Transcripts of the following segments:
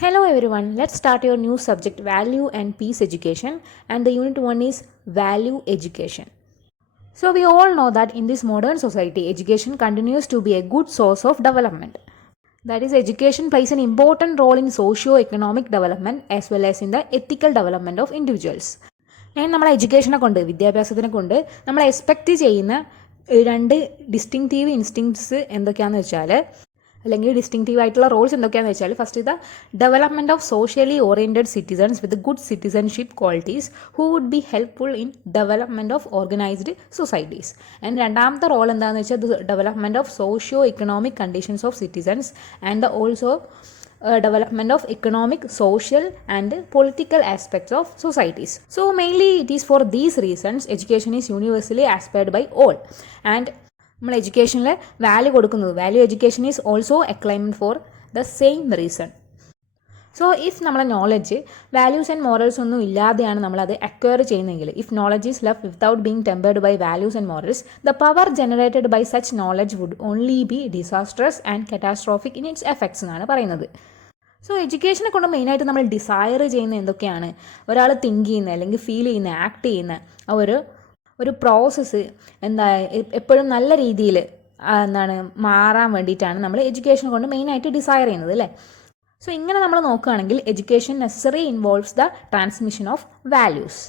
Hello everyone, let's start your new subject Value and Peace Education, and the unit 1 is Value Education. So we all know that in this modern society education continues to be a good source of development. That is, education plays an important role in socio-economic development as well as in the ethical development of individuals. And നമ്മൾ എഡ്യൂക്കേഷനെ കൊണ്ട് വിദ്യാഭ്യാസത്തിനെ കൊണ്ട് നമ്മൾ expect ചെയ്യുന്ന രണ്ട് distinctive ഇൻസ്റ്റിങ്ക്ട്സ് എന്തൊക്കെയാണെന്ന് വെച്ചാൽ അല്ലെങ്കിൽ distinctive ആയിട്ടുള്ള റോൾസ് എന്തൊക്കെയാണെന്ന് വെച്ചാൽ ഫസ്റ്റ് ഇത് development of socially oriented citizens with good citizenship qualities who would be helpful in development of organised societies. And രണ്ടാമത്തെ റോൾ എന്താണെന്ന് വെച്ചാൽ development of socio economic conditions of citizens and also development of economic, social and political aspects of societies. So mainly it is for these reasons education is universally aspired by all. And നമ്മൾ എഡ്യൂക്കേഷനിൽ value കൊടുക്കുന്നത് value education is also acclaimed for the same reason. So if നമ്മളെ knowledge values and morals ഒന്നും ഇല്ലാതെയാണ് നമ്മളത് acquire ചെയ്യുന്നതെങ്കിൽ, if knowledge is left without being tempered by values and morals, the power generated by such knowledge would only be disastrous and catastrophic in its effects എന്നാണ് പറയുന്നത്. So എഡ്യൂക്കേഷനെ കൊണ്ട് മെയിനായിട്ട് നമ്മൾ desire ചെയ്യുന്ന എന്തൊക്കെയാണ്, ഒരാൾ തിങ്ക് ചെയ്യുന്ന അല്ലെങ്കിൽ ഫീൽ ചെയ്യുന്ന ആക്ട് ചെയ്യുന്ന ആ ഒരു പ്രോസസ്സ് എപ്പോഴും നല്ല രീതിയിൽ മാറാൻ വേണ്ടിയിട്ടാണ് നമ്മൾ എഡ്യൂക്കേഷനെ കൊണ്ട് മെയിനായിട്ട് ഡിസയർ ചെയ്യുന്നത് അല്ലേ. സോ ഇങ്ങനെ നമ്മൾ നോക്കുകയാണെങ്കിൽ education necessary involves the transmission of values.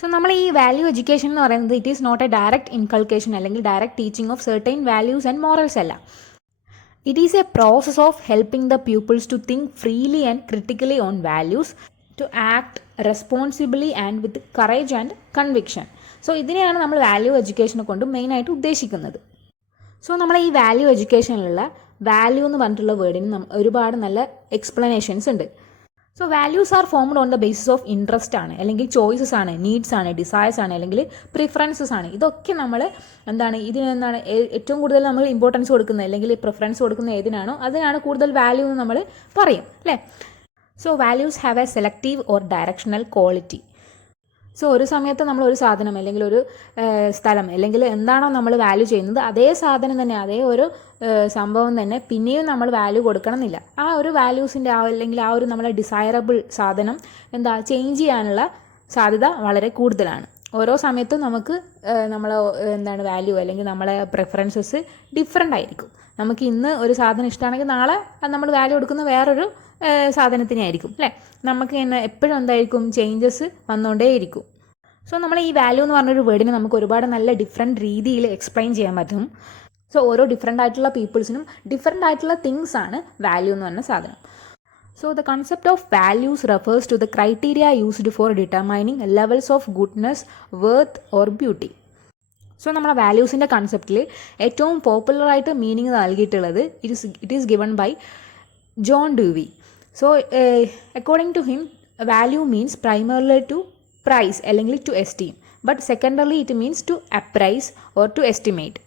So നമ്മൾ ഈ വാല്യൂ എഡ്യൂക്കേഷൻ എന്ന് പറയുന്നത് it is not a direct inculcation അല്ലെങ്കിൽ direct teaching of certain values and morals അല്ല. It is a process of helping the pupils to think freely and critically on values, to act responsibly and with courage and conviction. So ഇതിനെയാണ് നമ്മൾ value എഡ്യൂക്കേഷനെ കൊണ്ട് മെയിനായിട്ട് ഉദ്ദേശിക്കുന്നത്. So നമ്മൾ ഈ value എഡ്യൂക്കേഷനിലുള്ള value എന്ന് പറഞ്ഞിട്ടുള്ള വേർഡിന് ഒരുപാട് നല്ല എക്സ്പ്ലനേഷൻസ് ഉണ്ട്. So values are formed on the basis of interest ആണ്, അല്ലെങ്കിൽ ചോയ്സസ് ആണ്, നീഡ്സ് ആണ്, ഡിസയേഴ്സ് ആണ്, അല്ലെങ്കിൽ പ്രിഫറൻസസ് ആണ്. ഇതൊക്കെ നമ്മൾ ഇതിനെന്താണ് ഏറ്റവും കൂടുതൽ നമ്മൾ ഇമ്പോർട്ടൻസ് കൊടുക്കുന്നത് അല്ലെങ്കിൽ പ്രിഫറൻസ് കൊടുക്കുന്ന ഏതിനാണോ അതിനാണ് കൂടുതൽ വാല്യൂ എന്ന് നമ്മൾ പറയും അല്ലേ. So values have A selective or directional quality. So ഒരു സമയത്ത് നമ്മൾ ഒരു സാധനം അല്ലെങ്കിൽ ഒരു സ്ഥലം അല്ലെങ്കിൽ എന്താണോ നമ്മൾ വാല്യൂ ചെയ്യുന്നത് അതേ സാധനം തന്നെ, അതേ ഒരു സംഭവം തന്നെ പിന്നെയും നമ്മൾ വാല്യൂ കൊടുക്കണമെന്നില്ല. ആ ഒരു വാല്യൂസിൻ്റെ അല്ലെങ്കിൽ ആ ഒരു നമ്മളെ ഡിസൈറബിൾ സാധനം ചേഞ്ച് ചെയ്യാനുള്ള സാധ്യത വളരെ കൂടുതലാണ്. ഓരോ സമയത്തും നമുക്ക് വാല്യൂ അല്ലെങ്കിൽ നമ്മളെ പ്രിഫറൻസസ് ഡിഫറെൻ്റ് ആയിരിക്കും. നമുക്ക് ഇന്ന് ഒരു സാധനം ഇഷ്ടമാണെങ്കിൽ നാളെ അത് നമ്മൾ വാല്യൂ കൊടുക്കുന്ന വേറൊരു സാധനത്തിനായിരിക്കും അല്ലേ. നമുക്ക് എപ്പോഴും ചേഞ്ചസ് വന്നുകൊണ്ടേയിരിക്കും. സോ നമ്മൾ ഈ വാല്യൂ എന്ന് പറഞ്ഞൊരു വേർഡിനെ നമുക്ക് ഒരുപാട് നല്ല ഡിഫറെൻറ്റ് രീതിയിൽ എക്സ്പ്ലെയിൻ ചെയ്യാൻ പറ്റും. സോ ഓരോ ഡിഫറെൻ്റ് ആയിട്ടുള്ള പീപ്പിൾസിനും ഡിഫറെൻ്റ് ആയിട്ടുള്ള തിങ്സ് ആണ് വാല്യൂ എന്ന് പറഞ്ഞ സാധനം. So the concept of values refers to the criteria used for determining levels of goodness, worth or beauty. So നമ്മുടെ വാല്യൂസിൻ്റെ കൺസെപ്റ്റിൽ ഏറ്റവും പോപ്പുലറായിട്ട് മീനിങ് നൽകിയിട്ടുള്ളത് it is given by John Dewey. So according to him value means primarily to prize അല്ലെങ്കിൽ to esteem, but secondarily it means to appraise or to estimate.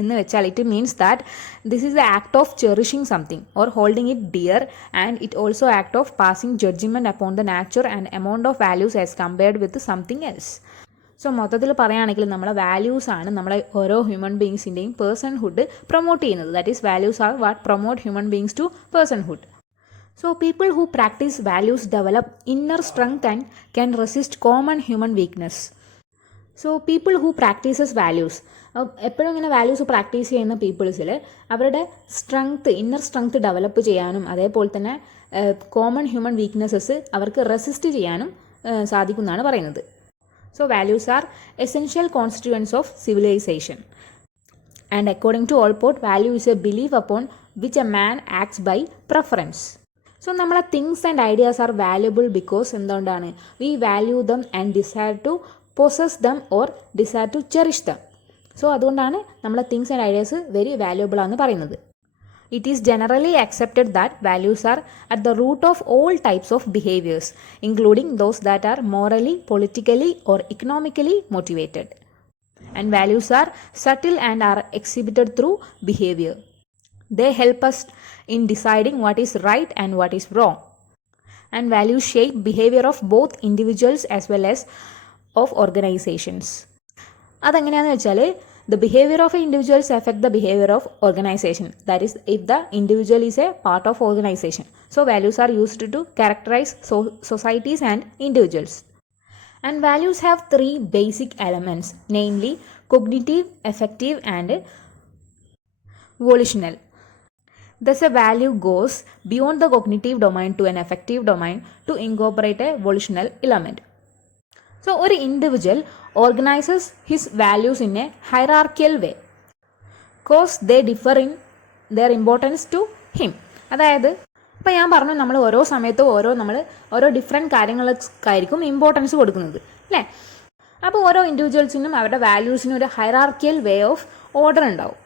എന്ന് വെച്ചാൽ it means that this is the act of cherishing something or holding it dear, and it also act of passing judgement upon the nature and amount of values as compared with something else. So മൊത്തത്തിൽ പറയുകയാണെങ്കിൽ നമ്മളെ വാല്യൂസാണ് നമ്മളെ ഓരോ human ബീങ്സിൻ്റെയും personhood promote ചെയ്യുന്നത്. That is values are what promote human beings to personhood. So people who practice values develop inner strength and can resist common human weakness. So people who practices values, എപ്പോഴും ഇങ്ങനെ values practice ചെയ്യുന്ന പീപ്പിൾസിൽ അവരുടെ inner strength develop ചെയ്യാനും അതേപോലെ തന്നെ common human weaknesses അവർക്ക് resist ചെയ്യാനും സാധിക്കുമെന്നാണ് പറയുന്നത്. So values are essential constituents of civilisation. And according to Allport value is a belief upon which a man acts by preference. So നമ്മളെ things and ideas are valuable because എന്തുകൊണ്ടാണ് we value them and desire to possess them or desire to cherish them. So അതുകൊണ്ടാണ് നമ്മളെ things and ideas very valuable ആണെന്ന് പറയുന്നത്. It is generally accepted that values are at the root of all types of behaviours including those that are morally, politically or economically motivated. And values are subtle and are exhibited through behaviour. They help us in deciding what is right and what is wrong. And values shape behavior of both individuals as well as of organizations. അതെങ്ങനെയാണെന്ന് വെച്ചാൽ The behavior of individuals affect the behavior of organization. That is, if the individual is a part of organization. So values are used to characterize societies and individuals. And values have three basic elements, namely cognitive, affective and volitional. Thus a value goes beyond the cognitive domain to an affective domain to incorporate a volitional element. So ഒരു individual organizes his values in a hierarchical way because they differ in their importance to him. അതായത് ഇപ്പോൾ ഞാൻ പറഞ്ഞു നമ്മൾ ഓരോ സമയത്തും ഓരോ different കാര്യങ്ങൾക്കായിരിക്കും importance കൊടുക്കുന്നത് അല്ലേ. അപ്പോൾ ഓരോ ഇൻഡിവിജ്വൽസിനും അവരുടെ വാല്യൂസിനും ഒരു ഹൈറാർക്കിയൽ വേ ഓഫ് ഓർഡർ ഉണ്ടാവും.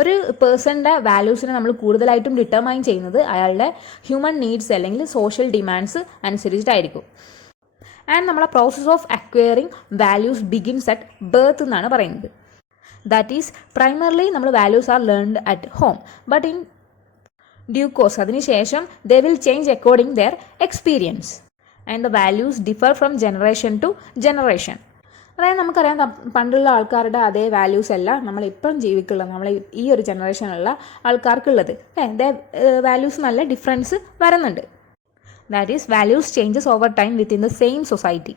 ഒരു പേഴ്സണിൻ്റെ വാല്യൂസിനെ നമ്മൾ കൂടുതലായിട്ടും ഡിറ്റർമൈൻ ചെയ്യുന്നത് അയാളുടെ ഹ്യൂമൻ നീഡ്സ് അല്ലെങ്കിൽ സോഷ്യൽ ഡിമാൻഡ്സ് അനുസരിച്ചിട്ടായിരിക്കും. ആൻഡ് നമ്മളെ process of acquiring values begins at birth എന്നാണ് പറയുന്നത്. ദാറ്റ് ഈസ് പ്രൈമർലി നമ്മൾ values are learned at home, but in due course അതിനുശേഷം they will change according their experience and the values differ from generation to generation. അതായത് നമുക്കറിയാം പണ്ടുള്ള ആൾക്കാരുടെ അതേ values അല്ല നമ്മളിപ്പം ജീവിക്കുള്ളത്, നമ്മൾ ഈ ഒരു ജനറേഷനുള്ള ആൾക്കാർക്കുള്ളത്. വാല്യൂസ് നല്ല ഡിഫറൻസ് വരുന്നുണ്ട്. That is, values changes over time within the same society.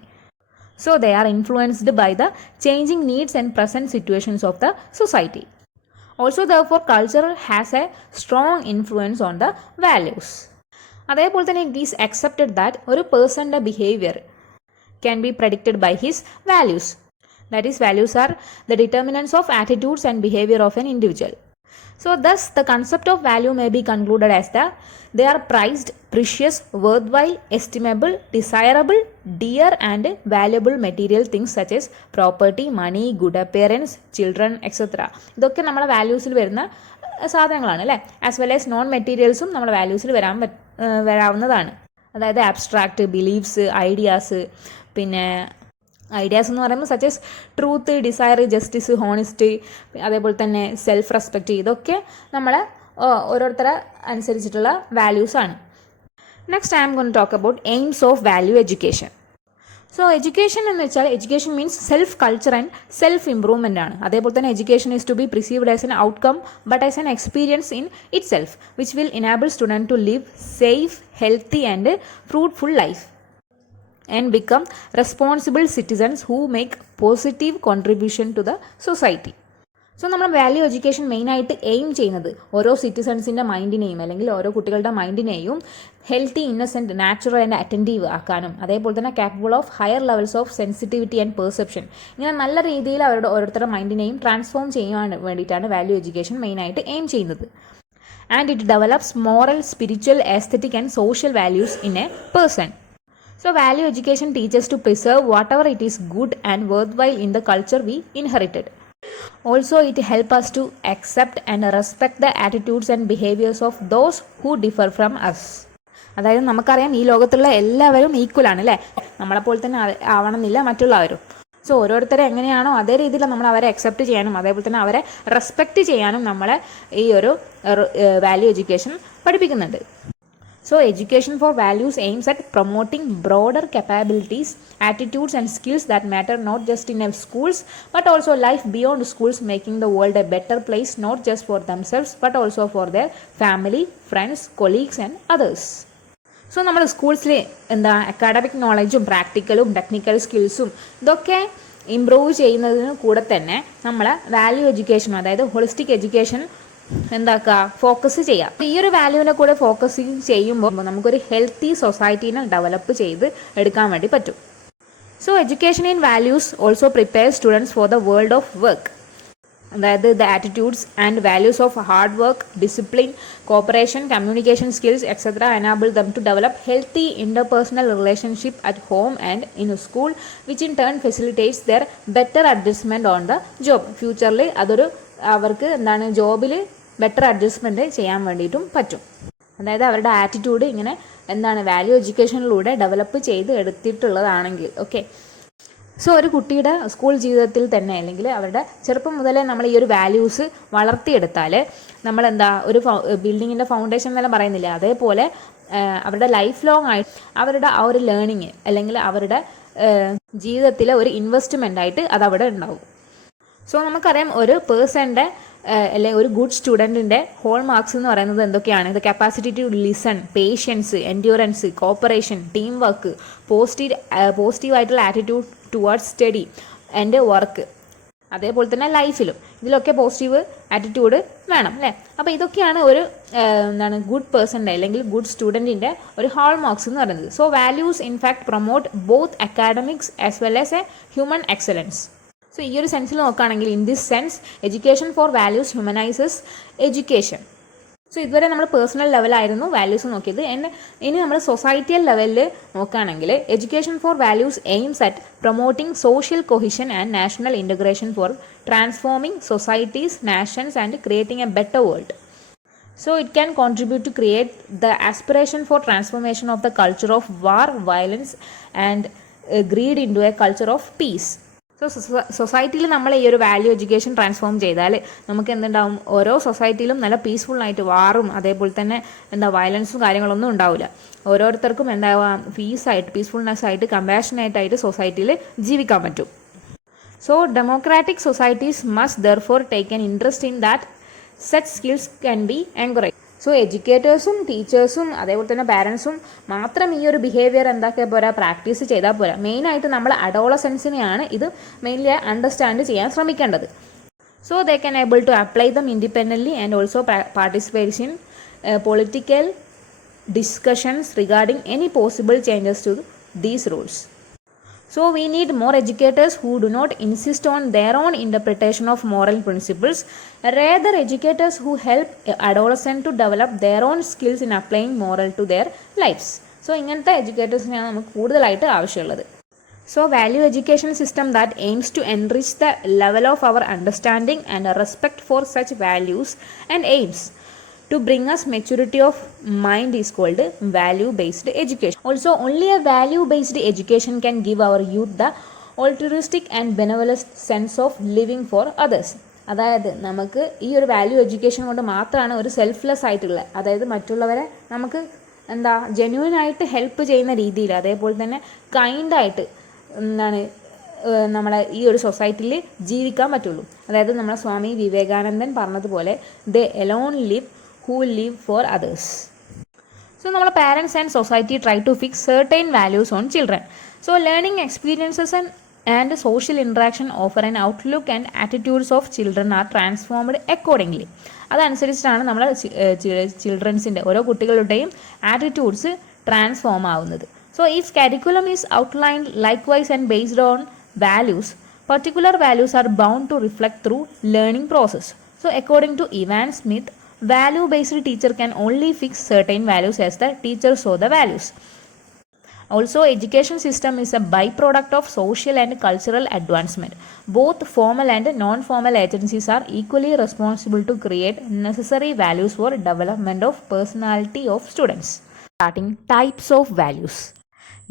So they are influenced by the changing needs and present situations of the society. Also, therefore, culture has a strong influence on the values. അതേപോലെ തന്നെ it is accepted that ഒരു person's behavior can be predicted by his values. That is, values are the determinants of attitudes and behavior of an individual. So thus the concept of value may be concluded as they are prized, precious, worthwhile, estimable, desirable, dear and valuable material things such as property, money, good appearance, children, etc. ഇതൊക്കെ നമ്മുടെ വാല്യൂസിൽ വരുന്ന സാധനങ്ങളാണ് അല്ലേ. As well as non മെറ്റീരിയൽസും നമ്മുടെ വാല്യൂസിൽ വരാവുന്നതാണ്. അതായത് ആബ്സ്ട്രാക്റ്റ് ബിലീഫ്സ്, ഐഡിയാസ്, പിന്നെ ഐഡിയാസ് എന്ന് പറയുമ്പോൾ such as truth, desire, justice, honest, അതേപോലെ തന്നെ സെൽഫ് റെസ്പെക്റ്റ്, ഇതൊക്കെ നമ്മളെ ഓരോരുത്തരെ അനുസരിച്ചിട്ടുള്ള വാല്യൂസാണ്. Next I am going to talk about aims of value education. So education എന്ന് വെച്ചാൽ education means self culture and self improvement ആണ്. അതേപോലെ തന്നെ education is to be preserved as an outcome but as an experience in itself which will enable student to live safe, healthy and fruitful life and become responsible citizens who make positive contribution to the society. So നമ്മൾ value education മെയിനായിട്ട് aim ചെയ്യുന്നത് ഓരോ സിറ്റിസൺസിൻ്റെ മൈൻഡിനെയും അല്ലെങ്കിൽ ഓരോ കുട്ടികളുടെ മൈൻഡിനെയും healthy, innocent, natural and attentive ആക്കാനും അതേപോലെ തന്നെ capable of higher levels of sensitivity and perception, ഇങ്ങനെ നല്ല രീതിയിൽ അവരുടെ ഓരോരുത്തരുടെ മൈൻഡിനെയും ട്രാൻസ്ഫോം ചെയ്യാൻ വേണ്ടിയിട്ടാണ് വാല്യൂ എഡ്യൂക്കേഷൻ മെയിനായിട്ട് എയിം ചെയ്യുന്നത്. And it develops moral, spiritual, aesthetic and social values in a person. So value education teaches to preserve whatever it is good and worthwhile in the culture we inherited. Also, it helps us to accept and respect the attitudes and behaviors of those who differ from us. അതായത് നമുക്കറിയാം ഈ ലോകത്തുള്ള എല്ലാവരും ഈക്വലാണ് അല്ലേ. നമ്മളെപ്പോലെ തന്നെ ആവണമെന്നില്ല മറ്റുള്ളവരും. സോ ഓരോരുത്തരെ എങ്ങനെയാണോ അതേ രീതിയിൽ നമ്മൾ അവരെ അക്സെപ്റ്റ് ചെയ്യാനും അതേപോലെ തന്നെ അവരെ റെസ്പെക്റ്റ് ചെയ്യാനും നമ്മളെ ഈ ഒരു വാല്യൂ എഡ്യൂക്കേഷൻ പഠിപ്പിക്കുന്നുണ്ട്. So education for values aims at promoting broader capabilities, attitudes and skills that matter not just in schools but also life beyond schools, making the world a better place not just for themselves but also for their family, friends, colleagues and others. So നമ്മൾ സ്കൂൾസിൽ academic നോളജും പ്രാക്ടിക്കലും technical സ്കിൽസും ഇതൊക്കെ improve ചെയ്യുന്നതിന് കൂടെ തന്നെ നമ്മൾ value education അതായത് holistic education focus ചെയ്യാം. ഈ ഒരു വാല്യൂവിനെ കൂടെ ഫോക്കസ് ചെയ്യുമ്പോൾ നമുക്കൊരു ഹെൽത്തി സൊസൈറ്റീനെ ഡെവലപ്പ് ചെയ്ത് എടുക്കാൻ വേണ്ടി പറ്റും. So education in values also prepare students for the world of work. അതായത് the attitudes and values of hard work, discipline, cooperation, communication skills etcetera enable them to develop healthy interpersonal relationship at home and in school which in turn facilitates their better adjustment on the job. ഫ്യൂച്ചറിൽ അതൊരു അവർക്ക് ജോബിൽ better adjustment ചെയ്യാൻ വേണ്ടിയിട്ടും പറ്റും. അതായത് അവരുടെ attitude ഇങ്ങനെ value എഡ്യൂക്കേഷനിലൂടെ develop ചെയ്ത് എടുത്തിട്ടുള്ളതാണെങ്കിൽ. ഓക്കെ, സോ ഒരു കുട്ടിയുടെ സ്കൂൾ ജീവിതത്തിൽ തന്നെ അല്ലെങ്കിൽ അവരുടെ ചെറുപ്പം മുതലേ നമ്മൾ ഈ ഒരു വാല്യൂസ് വളർത്തിയെടുത്താൽ നമ്മൾ ഒരു ബിൽഡിങ്ങിൻ്റെ ഫൗണ്ടേഷൻ എന്നെല്ലാം പറയുന്നില്ല, അതേപോലെ അവരുടെ ലൈഫ് ലോങ് ആയിട്ട് അവരുടെ ആ ഒരു ലേണിങ് അല്ലെങ്കിൽ അവരുടെ ജീവിതത്തിലെ ഒരു ഇൻവെസ്റ്റ്മെൻ്റ് ആയിട്ട് അതവിടെ ഉണ്ടാവും. സോ നമുക്കറിയാം ഒരു പേഴ്സൻ്റെ അല്ലെങ്കിൽ ഒരു ഗുഡ് സ്റ്റുഡൻറ്റിൻ്റെ ഹോൾ മാർക്സ് എന്ന് പറയുന്നത് എന്തൊക്കെയാണ്? ഇത് capacity to listen, patience, endurance, cooperation, team work, പോസിറ്റീവായിട്ടുള്ള attitude towards study and work, അതേപോലെ തന്നെ ലൈഫിലും ഇതിലൊക്കെ പോസിറ്റീവ് ആറ്റിറ്റ്യൂഡ് വേണം അല്ലേ? അപ്പോൾ ഇതൊക്കെയാണ് ഒരു ഗുഡ് പേഴ്സൻ്റെ അല്ലെങ്കിൽ ഗുഡ് സ്റ്റുഡൻറ്റിൻ്റെ ഒരു ഹോൾ മാർക്സ് എന്ന് പറയുന്നത്. So values in fact promote both academics as well as a human excellence. So ഈ ഒരു സെൻസിൽ നോക്കുകയാണെങ്കിൽ in this sense education for values humanises education. So ഇതുവരെ നമ്മൾ പേഴ്സണൽ ലെവലായിരുന്നു വാല്യൂസ് നോക്കിയത്. ഇനി നമ്മൾ സൊസൈറ്റിയൽ ലെവലിൽ നോക്കുകയാണെങ്കിൽ education for values aims at promoting social cohesion and national integration four transforming societies, nations and creating A better world. So it can contribute to create the aspiration for transformation of the culture of war, violence and greed into a culture of peace. So സൊസൈറ്റിയിൽ നമ്മൾ ഈ ഒരു value education transform ചെയ്താൽ നമുക്ക് എന്തുണ്ടാവും? ഓരോ സൊസൈറ്റിയിലും നല്ല പീസ്ഫുള്ളായിട്ട് വാറും അതേപോലെ തന്നെ വയലൻസും കാര്യങ്ങളൊന്നും ഉണ്ടാവില്ല. ഓരോരുത്തർക്കും പീസ്ഫുൾനെസ് ആയിട്ട് കമ്പാഷനേറ്റായിട്ട് സൊസൈറ്റിയിൽ ജീവിക്കാൻ പറ്റും. So democratic societies must therefore take an interest in that such skills can be encourage. So എഡ്യൂക്കേറ്റേഴ്സും ടീച്ചേഴ്സും അതേപോലെ തന്നെ പാരൻസും മാത്രം ഈ ഒരു ബിഹേവിയർ എന്താക്കിയാൽ പോരാ, പ്രാക്ടീസ് ചെയ്താൽ പോരാ. മെയിനായിട്ട് നമ്മൾ അഡോളസെൻസിനെയാണ് ഇത് മെയിൻലി അണ്ടർസ്റ്റാൻഡ് ചെയ്യാൻ ശ്രമിക്കേണ്ടത്. So they can able to apply them independently and also participate in political discussions regarding any possible changes to these rules. So we need more educators who do not insist on their own interpretation of moral principles, rather educators who help adolescents to develop their own skills in applying moral to their lives. So ഇങ്ങനത്തെ എഡ്യൂക്കേറ്റേഴ്സിനെയാണ് നമുക്ക് കൂടുതലായിട്ട് ആവശ്യമുള്ളത്. So value education system that aims to enrich the level of our understanding and respect for such values and aims to bring us maturity of mind is called value based education. Also only a value based education can give our youth the altruistic and benevolent sense of living for others. അതായത് നമുക്ക് ഈ ഒരു value education കൊണ്ട് മാത്രമാണ് ഒരു selfless ആയിട്ടുള്ള, അതായത് മറ്റുള്ളവരെ നമുക്ക് ജെന്യൂനായിട്ട് ഹെൽപ്പ് ചെയ്യുന്ന രീതിയിൽ അതേപോലെ തന്നെ കൈൻഡായിട്ട് നമ്മളെ ഈ ഒരു സൊസൈറ്റിയിൽ ജീവിക്കാൻ പറ്റുള്ളൂ. അതായത് നമ്മളെ സ്വാമി വിവേകാനന്ദൻ പറഞ്ഞതുപോലെ they alone live who live for others. So our parents and society try to fix certain values on children. So learning experiences and social interaction offer an outlook and attitudes of children are transformed accordingly. അതനുസരിച്ചിട്ടാണ് നമ്മൾ ചിൽഡ്രൻസിൻ്റെ ഓരോ കുട്ടികളുടെയും attitudes transform ആവുന്നത്. So if curriculum is outlined likewise and based on values, particular values are bound to reflect through learning process. So according to Ivan Smith, value based teacher can only fix certain values as the teacher saw the values. Also education system is a byproduct of social and cultural advancement. Both formal and non-formal agencies are equally responsible to create necessary values for development of personality of students. Starting types of values.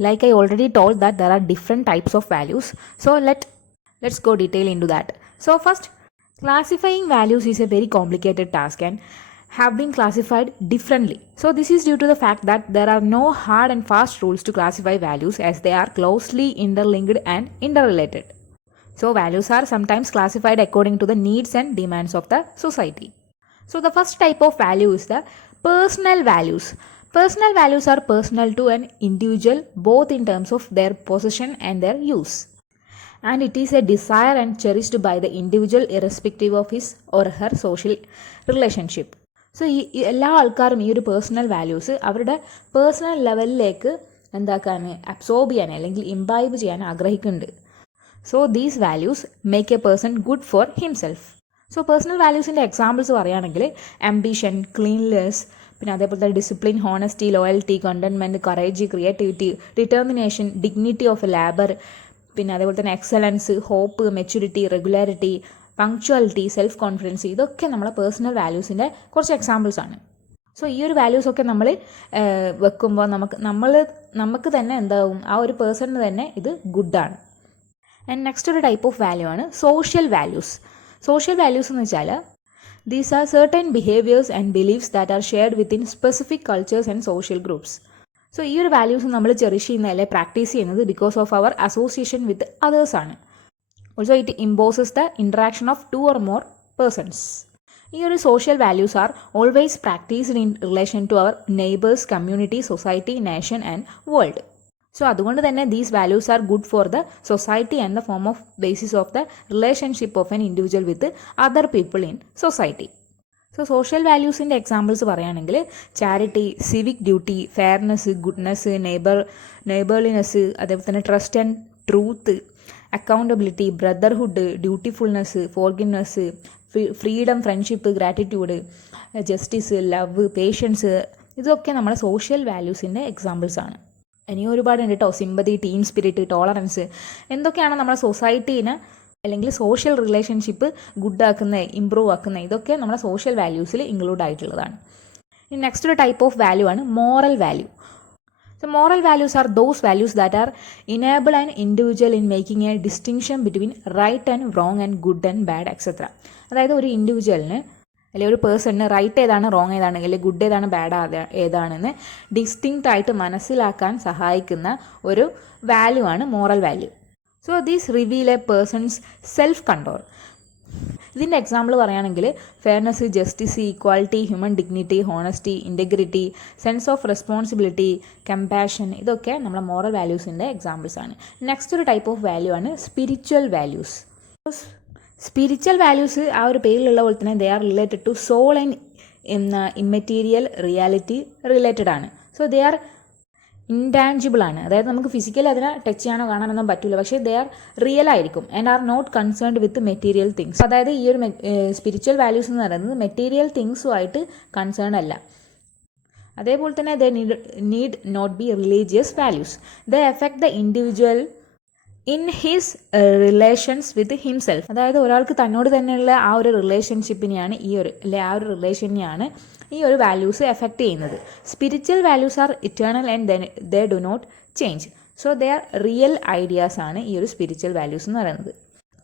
Like I already told that there are different types of values. So let's go detail into that. So first, classifying values is a very complicated task and have been classified differently. So this is due to the fact that there are no hard and fast rules to classify values as they are closely interlinked and interrelated. So values are sometimes classified according to the needs and demands of the society. So the first type of value is the personal values. Personal values are personal to an individual both in terms of their possession and their use. And it is a desire and cherished by the individual irrespective of his or her social relationship. So ഈ എല്ലാ ആൾക്കാരും ഈ ഒരു personal values അവരുടെ personal ലെവലിലേക്ക് absorb ചെയ്യാൻ അല്ലെങ്കിൽ imbibe ചെയ്യാൻ ആഗ്രഹിക്കുന്നുണ്ട്. So these values make a person good for himself. So personal വാല്യൂസിൻ്റെ എക്സാമ്പിൾസ് പറയുകയാണെങ്കിൽ ആംബിഷൻ, ക്ലീൻനെസ്, പിന്നെ അതേപോലെ തന്നെ discipline, honesty, loyalty, contentment, courage, creativity, determination, dignity of a labour, പിന്നെ അതേപോലെ തന്നെ excellence, hope, maturity, regularity, punctuality, self confidence, ഇതൊക്കെ നമ്മളെ പേഴ്സണൽ വാല്യൂസിൻ്റെ കുറച്ച് എക്സാമ്പിൾസ് ആണ്. സോ ഈ ഒരു വാല്യൂസൊക്കെ നമ്മൾ വെക്കുമ്പോൾ നമുക്ക് തന്നെ എന്താവും, ആ ഒരു പേഴ്സണിന് തന്നെ ഇത് ഗുഡാണ്. ആൻഡ് നെക്സ്റ്റ് ഒരു ടൈപ്പ് ഓഫ് വാല്യൂ ആണ് സോഷ്യൽ വാല്യൂസ്. സോഷ്യൽ വാല്യൂസ് എന്ന് വെച്ചാൽ these are certain behaviours and beliefs that are shared within specific cultures and social groups. So ഈ ഒരു വാല്യൂസ് നമ്മൾ ചെറിഷ് ചെയ്യുന്ന അല്ലെങ്കിൽ പ്രാക്ടീസ് ചെയ്യുന്നത് because of our association with others ആണ്. Also, it imposes the interaction of two or more persons. ഈ ഒരു social values are always practised in relation to our neighbours, community, society, nation and world. So അതുകൊണ്ട് തന്നെ these values are good for the society and the form of basis of the relationship of an individual with other people in society. So social വാല്യൂസിൻ്റെ examples പറയുകയാണെങ്കിൽ charity, civic duty, fairness, goodness, neighbourliness, അതേപോലെ തന്നെ trust and truth, accountability, brotherhood, dutifulness, forgiveness, freedom, friendship, gratitude, justice, love, patients, ഇതൊക്കെ നമ്മുടെ social വാല്യൂസിൻ്റെ എക്സാമ്പിൾസാണ്. ഇനിയും ഒരുപാടുണ്ട് കേട്ടോ. Sympathy, team spirit, tolerance, എന്തൊക്കെയാണ് നമ്മുടെ സൊസൈറ്റീനെ അല്ലെങ്കിൽ സോഷ്യൽ റിലേഷൻഷിപ്പ് ഗുഡാക്കുന്നത്, ഇമ്പ്രൂവ് ആക്കുന്നത്, ഇതൊക്കെ നമ്മുടെ സോഷ്യൽ വാല്യൂസിൽ ഇൻക്ലൂഡ് ആയിട്ടുള്ളതാണ്. ഇനി നെക്സ്റ്റ് ഒരു ടൈപ്പ് ഓഫ് വാല്യൂ ആണ് moral value. So moral values are those values that are enable an individual in making a distinction between right and wrong and good and bad etc. അതായത് ഒരു ഇൻഡിവിജ്വലിന് അല്ലെങ്കിൽ ഒരു പേഴ്സണിന് right ഏതാണ്, wrong ഏതാണ്, അല്ലെങ്കിൽ good ഏതാണ്, bad ഏതാണെന്ന് ഡിസ്റ്റിങ്ക്റ്റ് ആയിട്ട് മനസ്സിലാക്കാൻ സഹായിക്കുന്ന ഒരു വാല്യൂ ആണ് moral value. So these reveal a person's self control. ഇതിൻ്റെ എക്സാമ്പിൾ പറയുകയാണെങ്കിൽ fairness, justice, equality, human dignity, honesty, integrity, sense of responsibility, compassion, ഇതൊക്കെ നമ്മളെ മോറൽ വാല്യൂസിൻ്റെ എക്സാമ്പിൾസ് ആണ്. നെക്സ്റ്റ് ഒരു ടൈപ്പ് ഓഫ് വാല്യൂ ആണ് സ്പിരിച്വൽ വാല്യൂസ്. സ്പിരിച്വൽ വാല്യൂസ് ആ ഒരു പേരിലുള്ള പോലെ തന്നെ they are related to soul and immaterial reality related ആണ്. സോ ദേ ആർ ഇൻടാഞ്ചിബിൾ ആണ്. അതായത് നമുക്ക് ഫിസിക്കലി അതിനെ ടച്ച് ചെയ്യാനോ കാണാനൊന്നും പറ്റില്ല, പക്ഷേ ദേ ആർ റിയൽ ആയിരിക്കും and are not concerned with material things. അതായത് ഈ ഒരു സ്പിരിച്വൽ വാല്യൂസ് എന്ന് പറയുന്നത് മെറ്റീരിയൽ തിങ്സുമായിട്ട് കൺസേൺ അല്ല. അതേപോലെ തന്നെ they need not be religious values. They effect the individual in his relations with himself. അതായത് ഒരാൾക്ക് തന്നോട് തന്നെയുള്ള ആ ഒരു റിലേഷൻഷിപ്പിനെയാണ് ആ ഒരു റിലേഷനെയാണ് ഈ ഒരു വാല്യൂസ് എഫക്റ്റ് ചെയ്യുന്നത്. Spiritual values are eternal and they do not change. So they are real ideas ആണ് ഈ ഒരു സ്പിരിച്വൽ വാല്യൂസ് എന്ന് പറയുന്നത്.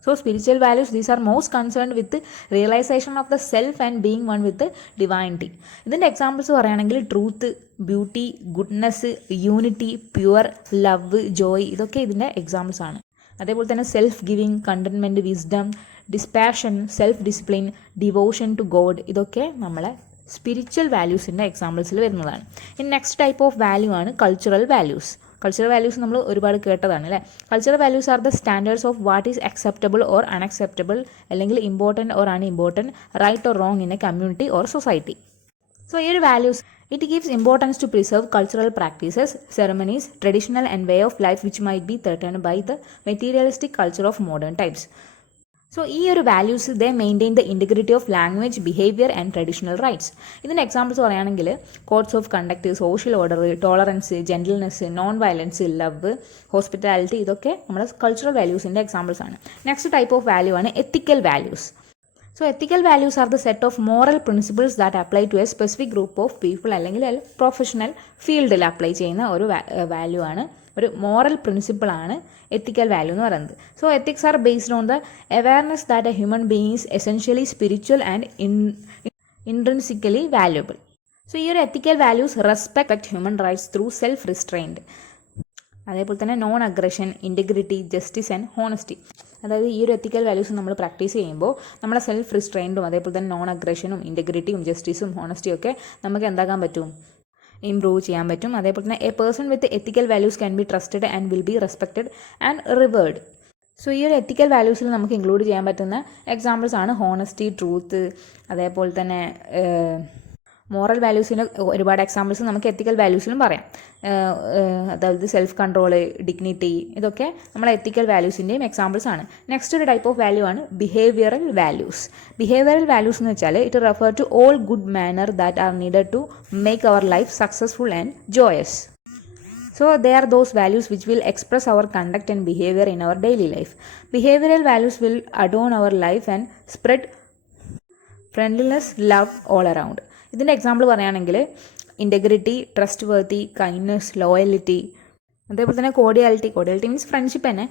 So spiritual values these are most concerned with realisation of the self and being one with divinity. ഇതിൻ്റെ examples പറയുകയാണെങ്കിൽ truth, beauty, goodness, unity, pure, love, joy, ഇതൊക്കെ ഇതിൻ്റെ examples ആണ്. അതേപോലെ തന്നെ self giving, contentment, wisdom, dispassion, self discipline, devotion to God, ഇതൊക്കെ നമ്മളെ spiritual വാല്യൂസിൻ്റെ എക്സാമ്പിൾസിൽ വരുന്നതാണ്. ഇനി നെക്സ്റ്റ് ടൈപ്പ് ഓഫ് വാല്യൂ ആണ് കൾച്ചറൽ വാല്യൂസ്. കൾച്ചറൽ വാല്യൂസ് നമ്മൾ ഒരുപാട് കേട്ടതാണ് അല്ലേ. Cultural values are the standards of what is acceptable or unacceptable, അല്ലെങ്കിൽ important or unimportant, right or wrong in a community or society. So ഈ ഒരു values it gives importance to preserve cultural practices, ceremonies, traditional and way of life which might be threatened by the materialistic culture of modern times. So ഈ ഒരു values they maintain the integrity of language, behaviour and traditional rites. ഇതിൻ്റെ examples പറയുകയാണെങ്കിൽ codes of conduct, social order, tolerance, gentleness, non violence, love, hospitality, ഇതൊക്കെ നമ്മുടെ cultural വാല്യൂസിൻ്റെ examples ആണ്. Next type of value ആണ് ethical values. So ethical values are the set of moral principles that apply to a specific group of people, അല്ലെങ്കിൽ professional ഫീൽഡിൽ apply ചെയ്യുന്ന ഒരു value ആണ്, ഒരു മോറൽ പ്രിൻസിപ്പിളാണ് എത്തിക്കൽ വാല്യൂ എന്ന് പറയുന്നത്. So ethics are based on the awareness that a human being is essentially spiritual and intrinsically valuable. So ഈ ഒരു ethical values respect human rights through self restrained, അതേപോലെ തന്നെ non aggression, integrity, justice and honesty. അതായത് ഈ ഒരു ethical values നമ്മൾ practice ചെയ്യുമ്പോൾ നമ്മുടെ സെൽഫ് റിസ്ട്രെയിൻഡും അതേപോലെ തന്നെ നോൺ അഗ്രഷനും ഇൻറ്റഗ്രിറ്റിയും ജസ്റ്റിസും ഹോണസ്റ്റിയും ഒക്കെ നമുക്ക് എന്താക്കാൻ പറ്റും, ഇംപ്രൂവ് ചെയ്യാൻ പറ്റും. അതേപോലെ തന്നെ A person with ethical values can be trusted and will be respected and reward. So ഈ ഒരു എത്തിക്കൽ വാല്യൂസിൽ നമുക്ക് ഇൻക്ലൂഡ് ചെയ്യാൻ പറ്റുന്ന എക്സാമ്പിൾസ് ആണ് ഹോണസ്റ്റി, ട്രൂത്ത്, അതേപോലെ തന്നെ മോറൽ വാല്യൂസിന് ഒരുപാട് എക്സാമ്പിൾസ് നമുക്ക് എത്തിക്കൽ വാല്യൂസിലും പറയാം. അതായത് സെൽഫ് കൺട്രോള്, ഡിഗ്നിറ്റി, ഇതൊക്കെ നമ്മളെ എത്തിക്കൽ വാല്യൂസിൻ്റെയും എക്സാമ്പിൾസ് ആണ്. നെക്സ്റ്റ് ഒരു ടൈപ്പ് ഓഫ് വാല്യൂ ആണ് ബിഹേവിയറൽ വാല്യൂസ്. ബിഹേവിയറൽ വാല്യൂസ് എന്ന് വെച്ചാൽ it refer to all good manner that are needed to make our life successful and joyous. So they are those values which will express our conduct and behavior in our daily life. Behavioral values will adorn our life and spread friendliness, love all around. ഇതിൻ്റെ example പറയുകയാണെങ്കിൽ integrity, trust വർത്തി, kindness, loyalty, അതേപോലെ തന്നെ കോഡിയാലിറ്റി means friendship തന്നെ.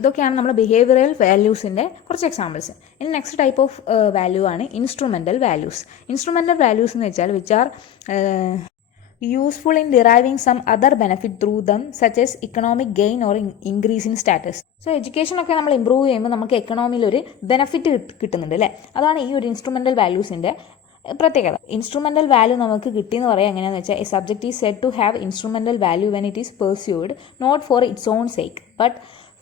ഇതൊക്കെയാണ് നമ്മുടെ behavioural വാല്യൂസിൻ്റെ കുറച്ച് examples. ഇനി next type of value ആണ് ഇൻസ്ട്രുമെൻ്റൽ വാല്യൂസ്. ഇൻസ്ട്രുമെൻ്റൽ വാല്യൂസ് എന്ന് വെച്ചാൽ which are useful in deriving some other benefit through them such as economic gain or increase in status. So education ഒക്കെ നമ്മൾ ഇമ്പ്രൂവ് ചെയ്യുമ്പോൾ നമുക്ക് എക്കണോമിയിൽ ഒരു ബെനിഫിറ്റ് കിട്ടുന്നുണ്ട് അല്ലേ. അതാണ് ഈ ഒരു ഇൻസ്ട്രുമെൻ്റൽ വാല്യൂസിൻ്റെ പ്രത്യേകത. ഇൻസ്ട്രുമെൻ്റൽ വാല്യൂ നമുക്ക് കിട്ടിയെന്ന് പറയാം എങ്ങനെയാണെന്ന് വെച്ചാൽ, a subject is said to have instrumental value when it is pursued not for its own sake but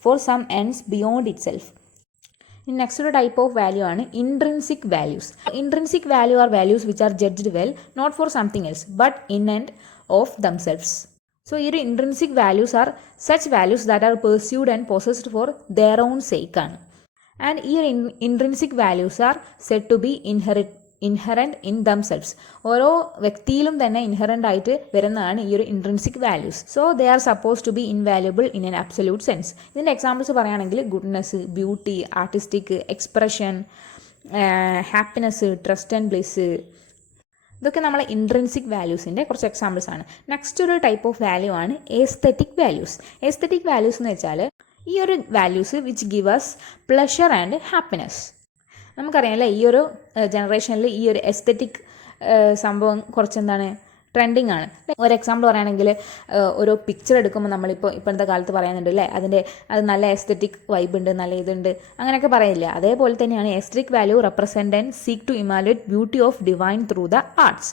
for some ends beyond itself. Next ഒരു ടൈപ്പ് ഓഫ് വാല്യൂ ആണ് intrinsic values. Intrinsic value are values which are judged well not for something else but in and of themselves. So ഈ ഒരു intrinsic values are such values that are pursued and possessed for their own sake ആണ്. And ഈ ഒരു intrinsic values are said to be inherent in themselves. ഓരോ വ്യക്തിയിലും തന്നെ inherent ആയിട്ട് വരുന്നതാണ് ഈ ഒരു intrinsic values. So they are suppose to be invaluable in an absolute sense. ഇതിൻ്റെ എക്സാമ്പിൾസ് പറയുകയാണെങ്കിൽ goodness, beauty, artistic expression, happiness, trust and bliss, ഇതൊക്കെ നമ്മളെ ഇൻട്രിൻസിക് വാല്യൂസിൻ്റെ കുറച്ച് എക്സാമ്പിൾസ് ആണ്. നെക്സ്റ്റ് ഒരു ടൈപ്പ് ഓഫ് വാല്യൂ ആണ് എസ്തെറ്റിക് വാല്യൂസ്. എസ്തെറ്റിക് വാല്യൂസ് എന്ന് വെച്ചാൽ ഈ ഒരു values which give us pleasure and happiness. നമുക്കറിയാം അല്ലേ, ഈ ഒരു ജനറേഷനിൽ ഈ ഒരു എസ്തെറ്റിക് സംഭവം കുറച്ചെന്താണ് ട്രെൻഡിങ് ആണ്. ഒരു എക്സാമ്പിൾ പറയുകയാണെങ്കിൽ ഒരു പിക്ചർ എടുക്കുമ്പോൾ നമ്മളിപ്പോൾ ഇപ്പോഴത്തെ കാലത്ത് പറയുന്നുണ്ട് അല്ലേ, അത് നല്ല എസ്തെറ്റിക് വൈബ് ഉണ്ട്, നല്ല ഇതുണ്ട്, അങ്ങനെയൊക്കെ പറയില്ല. അതേപോലെ തന്നെയാണ് aesthetic value represent and seek to emulate beauty of divine through the arts.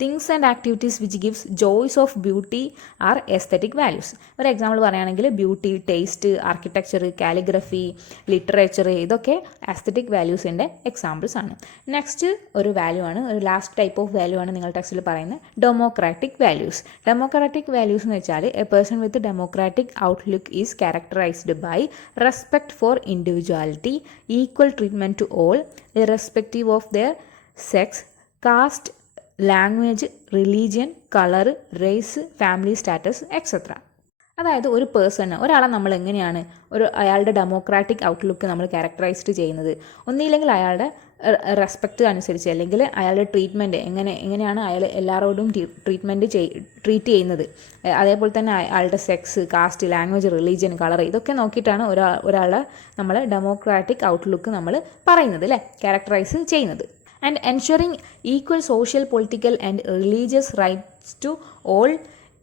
Things and activities which gives joys of beauty are aesthetic values. ഒരു എക്സാമ്പിൾ പറയുകയാണെങ്കിൽ beauty, taste, architecture, calligraphy, literature, ഇതൊക്കെ എസ്തെറ്റിക് വാല്യൂസിൻ്റെ examples ആണ്. Next ഒരു value ആണ്, ഒരു last type of value ആണ് നിങ്ങൾ ടെക്സ്റ്റിൽ പറയുന്നത് ഡെമോക്രാറ്റിക് വാല്യൂസ്. ഡെമോക്രാറ്റിക് വാല്യൂസ് എന്ന് വെച്ചാൽ a person with democratic outlook is characterized by respect for individuality, equal treatment to all irrespective of their sex, caste, language, religion, colour, race, family status etcetera. അതായത് ഒരു person, ഒരാളെ നമ്മൾ എങ്ങനെയാണ് അയാളുടെ democratic outlook നമ്മൾ characterised ചെയ്യുന്നത്, ഒന്നില്ലെങ്കിൽ അയാളുടെ റെസ്പെക്റ്റ് അനുസരിച്ച്, അല്ലെങ്കിൽ അയാളുടെ ട്രീറ്റ്മെൻറ്റ് എങ്ങനെയാണ് അയാൾ എല്ലാവരോടും ട്രീറ്റ് ചെയ്യുന്നത്, അതേപോലെ തന്നെ അയാളുടെ sex, caste, language, religion, colour, ഇതൊക്കെ നോക്കിയിട്ടാണ് ഒരാളെ നമ്മൾ ഡെമോക്രാറ്റിക് ഔട്ട്ലുക്ക് നമ്മൾ പറയുന്നത് അല്ലേ, ക്യാരക്ടറൈസ് ചെയ്യുന്നത്. And ensuring equal social, political and religious rights to all,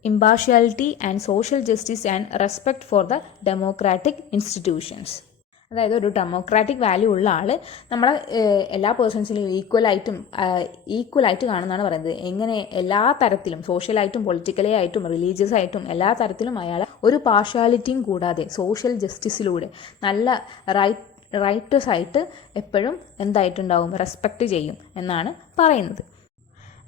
impartiality and social justice and respect for the democratic institutions. അതായത് ഒരു ഡെമോക്രാറ്റിക് വാല്യൂ ഉള്ള ആൾ നമ്മളെ എല്ലാ പേഴ്സൺസിലും ഈക്വലായിട്ട് കാണുന്നതാണ് പറയുന്നത്. എങ്ങനെ എല്ലാ തരത്തിലും സോഷ്യലായിട്ടും പൊളിറ്റിക്കലി ആയിട്ടും റിലീജിയസ് ആയിട്ടും എല്ലാ തരത്തിലും അയാളെ ഒരു പാർഷ്യാലിറ്റിയും കൂടാതെ സോഷ്യൽ ജസ്റ്റിസിലൂടെ നല്ല റൈറ്റേഴ്സ് ആയിട്ട് എപ്പോഴും എന്തായിട്ടുണ്ടാവും, റെസ്പെക്റ്റ് ചെയ്യും എന്നാണ് പറയുന്നത്.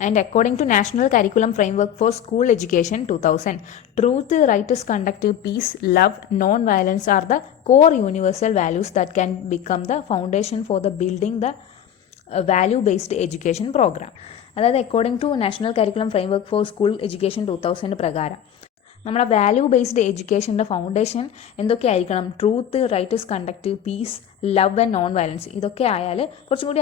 And according to national curriculum framework for school education 2000, truth, rights, conduct, peace, love, non violence are the core universal values that can become the foundation for the building the value based education programme. അതായത് according to national curriculum framework for school education 2000 പ്രകാരം നമ്മുടെ value based എഡ്യൂക്കേഷൻ്റെ foundation എന്തൊക്കെയായിരിക്കണം? Truth, rights, conduct, peace, love and non violence. ഇതൊക്കെ ആയാൽ കുറച്ചും കൂടി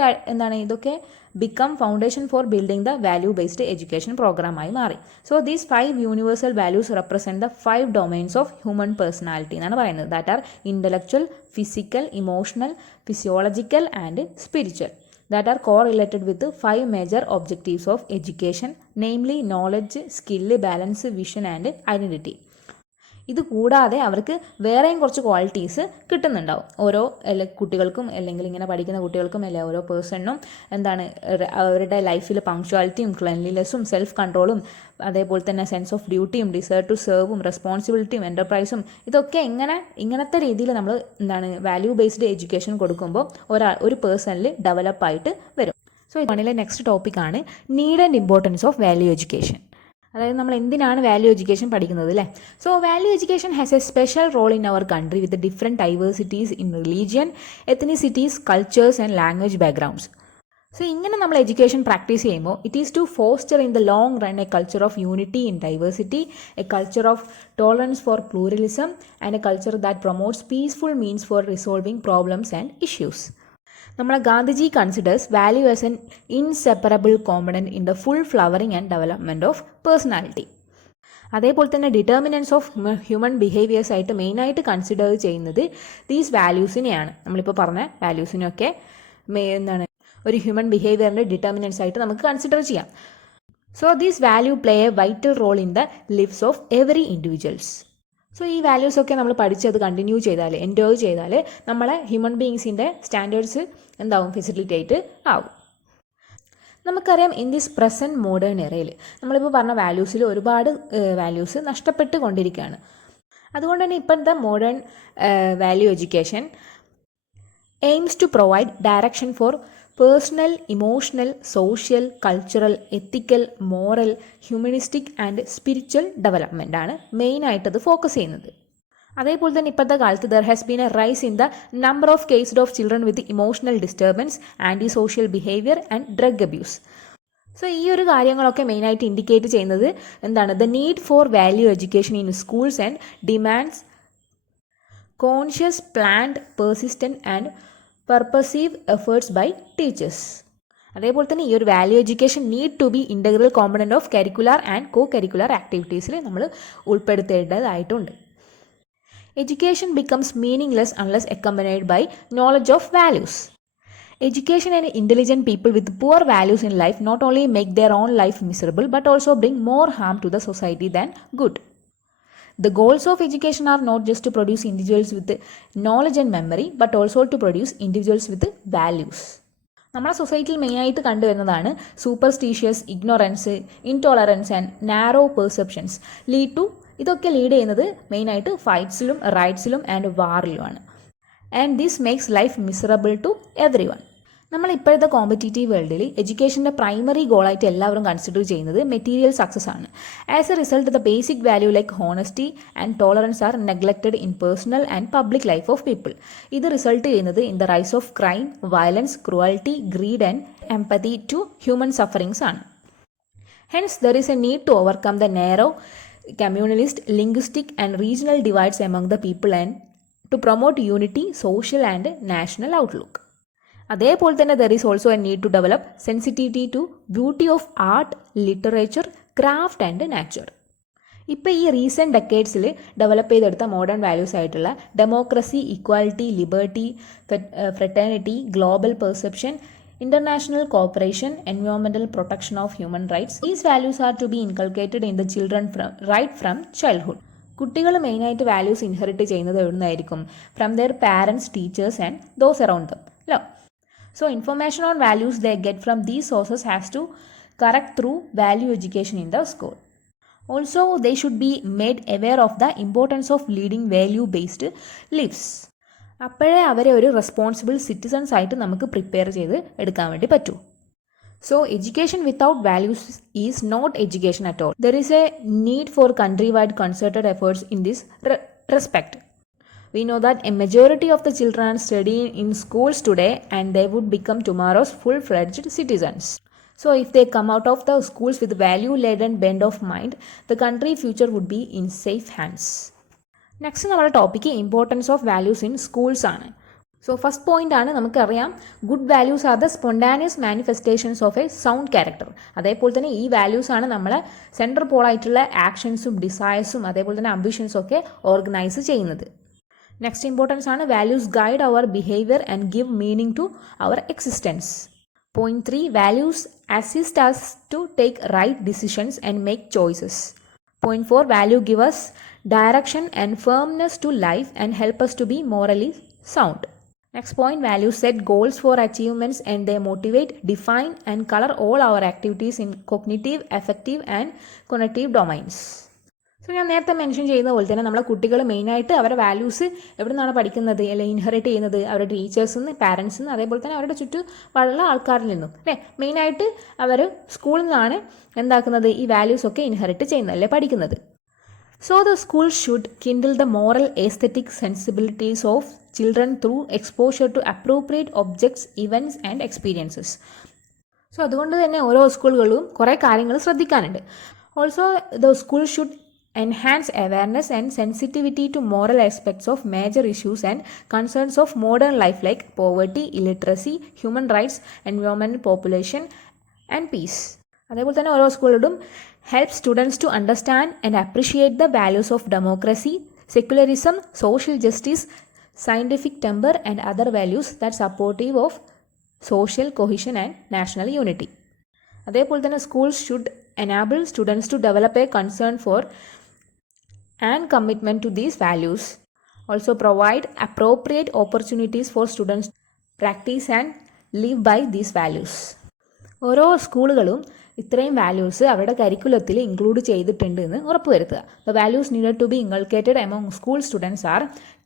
ഇതൊക്കെ become foundation for building the value based education പ്രോഗ്രാമായി മാറി. So these 5 universal values represent the 5 domains of human personality എന്നാണ് പറയുന്നത്. That are intellectual, physical, emotional, physiological and spiritual. that are correlated with the 5 major objectives of education, namely knowledge, skill, balance, vision and identity. ഇത് കൂടാതെ അവർക്ക് വേറെയും കുറച്ച് qualities കിട്ടുന്നുണ്ടാവും ഓരോ കുട്ടികൾക്കും, അല്ലെങ്കിൽ ഇങ്ങനെ പഠിക്കുന്ന കുട്ടികൾക്കും, അല്ലെ ഓരോ പേഴ്സണിനും അവരുടെ ലൈഫിൽ പങ്ക്ച്വാലിറ്റിയും, ക്ലെൻലിനെസ്സും, സെൽഫ് കൺട്രോളും, അതേപോലെ തന്നെ സെൻസ് ഓഫ് ഡ്യൂട്ടിയും, ഡിസയർ ടു സെർവും, റെസ്പോൺസിബിലിറ്റിയും, എൻ്റർപ്രൈസും, ഇതൊക്കെ ഇങ്ങനത്തെ രീതിയിൽ നമ്മൾ വാല്യൂ ബേസ്ഡ് എഡ്യൂക്കേഷൻ കൊടുക്കുമ്പോൾ ഒരു പേഴ്സണിൽ ഡെവലപ്പായിട്ട് വരും. സോ ഇതിലെ നെക്സ്റ്റ് ടോപ്പിക്കാണ് need and importance of value education. അതായത് നമ്മൾ എന്തിനാണ് വാല്യൂ എഡ്യൂക്കേഷൻ പഠിക്കുന്നത് അല്ലേ. So value education has a special role in our country with different diversities in religion, ethnicities, cultures and language backgrounds. So ഇങ്ങനെ നമ്മൾ education practice ചെയ്യുമ്പോൾ it is to foster in the long run a culture of unity in diversity, a culture of tolerance for pluralism and a culture that promotes peaceful means four resolving problems and issues. നമ്മളെ Gandhiji considers value as an inseparable component in the full flowering and development of personality. അതേപോലെ തന്നെ determinants of human behaviours ആയിട്ട് മെയിനായിട്ട് consider ചെയ്യുന്നത് these വാല്യൂസിനെയാണ്. നമ്മളിപ്പോൾ പറഞ്ഞ വാല്യൂസിനൊക്കെ ഒരു human ബിഹേവിയറിൻ്റെ determinants ആയിട്ട് നമുക്ക് കൺസിഡർ ചെയ്യാം. So these value play a vital role in the lives of every individuals. So ഈ വാല്യൂസൊക്കെ നമ്മൾ പഠിച്ചത് കണ്ടിന്യൂ ചെയ്താൽ, എൻജോയ് ചെയ്താൽ നമ്മളെ ഹ്യൂമൻ ബീയിങ്സിൻ്റെ സ്റ്റാൻഡേർഡ്സ് എന്താവും, ഫെസിലിറ്റേറ്റ് ആവും. നമുക്കറിയാം ഇൻ ദിസ് പ്രസൻറ്റ് മോഡേൺ എറയിൽ നമ്മളിപ്പോൾ പറഞ്ഞ വാല്യൂസിൽ ഒരുപാട് വാല്യൂസ് നഷ്ടപ്പെട്ട് കൊണ്ടിരിക്കുകയാണ്. അതുകൊണ്ട് തന്നെ ഇപ്പോഴത്തെ modern value education aims to provide direction for personal, emotional, social, cultural, ethical, moral, humanistic and spiritual development ആണ് മെയിനായിട്ടത് ഫോക്കസ് ചെയ്യുന്നത്. അതേപോലെ തന്നെ ഇപ്പോഴത്തെ കാലത്ത് there has been a rise in the number of cases of children with emotional disturbance, anti social behaviour and drug abuse. So ഈ ഒരു കാര്യങ്ങളൊക്കെ മെയിനായിട്ട് ഇൻഡിക്കേറ്റ് ചെയ്യുന്നത് എന്താണ്, the need for value education in schools and demands conscious, planned, persistent and purposive efforts by teachers. അതേപോലെ തന്നെ ഈ ഒരു value education need to be integral component of curricular and co curricular ആക്ടിവിറ്റീസിൽ നമ്മൾ ഉൾപ്പെടുത്തേണ്ടതായിട്ടുണ്ട്. Education becomes meaningless unless accompanied by knowledge of values. Education and intelligent people with poor values in life not only make their own life miserable but also bring more harm to the society than good. The goals of education are not just to produce individuals with knowledge and memory but also to produce individuals with values. നമ്മുടെ സൊസൈറ്റിയിൽ മെയിനായിട്ട് കണ്ടുവരുന്നതാണ് superstitious, ignorance, intolerance and narrow perceptions ഇതൊക്കെ lead ചെയ്യുന്നത് മെയിനായിട്ട് ഫൈറ്റ്സിലും, റൈറ്റ്സിലും ആൻഡ് വാറിലുമാണ്. And this makes life miserable to every one. നമ്മൾ ഇപ്പോഴത്തെ കോമ്പറ്റീറ്റീവ് വേൾഡിൽ എഡ്യൂക്കേഷൻ്റെ പ്രൈമറി ഗോളായിട്ട് എല്ലാവരും കൺസിഡർ ചെയ്യുന്നത് മെറ്റീരിയൽ സക്സസ് ആണ്. As a result the basic value like honesty and tolerance are neglected in personal and public life of people. ഇത് result ചെയ്യുന്നത് in the rise of crime, violence, cruelty, greed and empathy to human sufferings ആണ്. Hence there is a need to overcome the narrow communalist, linguistic and regional divides among the people and to promote unity, social and national outlook. അതേപോലെ തന്നെ there is also a need to develop sensitivity to beauty of art, literature, craft and nature. ഇപ്പോൾ ഈ recent ഡെക്കേഡ്സിൽ develop ചെയ്തെടുത്ത modern values ആയിട്ടുള്ള democracy, equality, liberty, fraternity, global perception, international cooperation, environmental protection of human rights. These values are to be inculcated in the children right from childhood. കുട്ടികൾ മെയിനായിട്ട് values inherit ചെയ്യുന്നത് എവിടുന്നായിരിക്കും? From their parents, teachers and those around them. അല്ലോ, so information on values they get from these sources has to correct through value education in the school. Also they should be made aware of the importance of leading value based lives. അപ്പോഴേ അവരെ ഒരു responsible citizens ആയിട്ട് നമുക്ക് prepare ചെയ്ത് എടുക്കാൻ വേണ്ടി പറ്റൂ. So education without values is not education at all. There is a need for country wide concerted efforts in this respect. We know that a majority of the children are studying in schools today and they would become tomorrow's full-fledged citizens. So if they come out of the schools with value-laden bent of mind, the country future would be in safe hands. Next നമ്മുടെ topic importance of values in schools ആണ്. So first point ആണ്, നമുക്കറിയാം good values are the spontaneous manifestations of a sound character. അതേപോലെ തന്നെ ഈ values ആണ് നമ്മളെ central പോളായിട്ടുള്ള ആക്ഷൻസും ഡിസയേഴ്സും അതേപോലെ തന്നെ അംബിഷൻസും ഒക്കെ ഓർഗനൈസ് ചെയ്യുന്നത്. നെക്സ്റ്റ് ഇമ്പോർട്ടൻസ് ആണ് values guide our behaviour and give meaning to our existence. Point 3, values assist us to take right decisions and make choices. Point 4, value give us direction and firmness to life and help us to be morally sound. Next point, values set goals for achievements and they motivate, define and color all our activities in cognitive, affective and cognitive domains. So ഞാൻ നേരത്തെ mention ചെയ്യുന്ന പോലെ തന്നെ നമ്മളെ കുട്ടികൾ മെയിനായിട്ട് അവരുടെ values എവിടെ നിന്നാണ് പഠിക്കുന്നത് അല്ലെങ്കിൽ ഇൻഹെറിറ്റ് ചെയ്യുന്നത്? അവരുടെ ടീച്ചേഴ്സിൽ നിന്ന്, പാരൻസിൽ നിന്ന്, അതേപോലെ തന്നെ അവരുടെ ചുറ്റുപാടുള്ള ആൾക്കാരിൽ നിന്നും അല്ലേ. മെയിനായിട്ട് അവർ സ്കൂളിൽ നിന്നാണ് എന്താക്കുന്നത്, ഈ വാല്യൂസ് ഒക്കെ ഇൻഹെറിറ്റ് ചെയ്യുന്നത് അല്ലേ, പഠിക്കുന്നത്. So the school should kindle the moral aesthetic sensibilities of children through exposure to appropriate objects, events and experiences. So അതുകൊണ്ട് തന്നെ ഓരോ സ്കൂളുകളിലും കുറേ കാര്യങ്ങൾ ശ്രദ്ധിക്കാനുണ്ട്. Also the school should enhance awareness and sensitivity to moral aspects of major issues and concerns of modern life like poverty, illiteracy, human rights, environment, population and peace. അതേപോലെ തന്നെ ഓരോ സ്കൂളിലും help students to understand and appreciate the values of democracy, secularism, social justice, scientific temper and other values that supportive of social cohesion and national unity. അതേപോലെ തന്നെ schools should enable students to develop a concern for and commitment to these values. Also provide appropriate opportunities for students to practice and live by these values. ഓരോ സ്കൂളുകളും ഇത്രയും values അവരുടെ കരിക്കുലത്തിൽ include ചെയ്തിട്ടുണ്ട് എന്ന് ഉറപ്പുവരുത്തുക. The values needed to be inculcated among school students are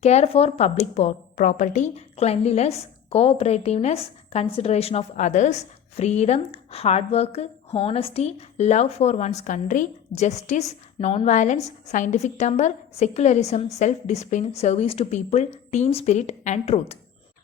care for public property, cleanliness, cooperativeness, consideration of others, freedom, hard work, honesty, love for one's country, justice, non-violence, scientific temper, secularism, self-discipline, service to people, team spirit and truth.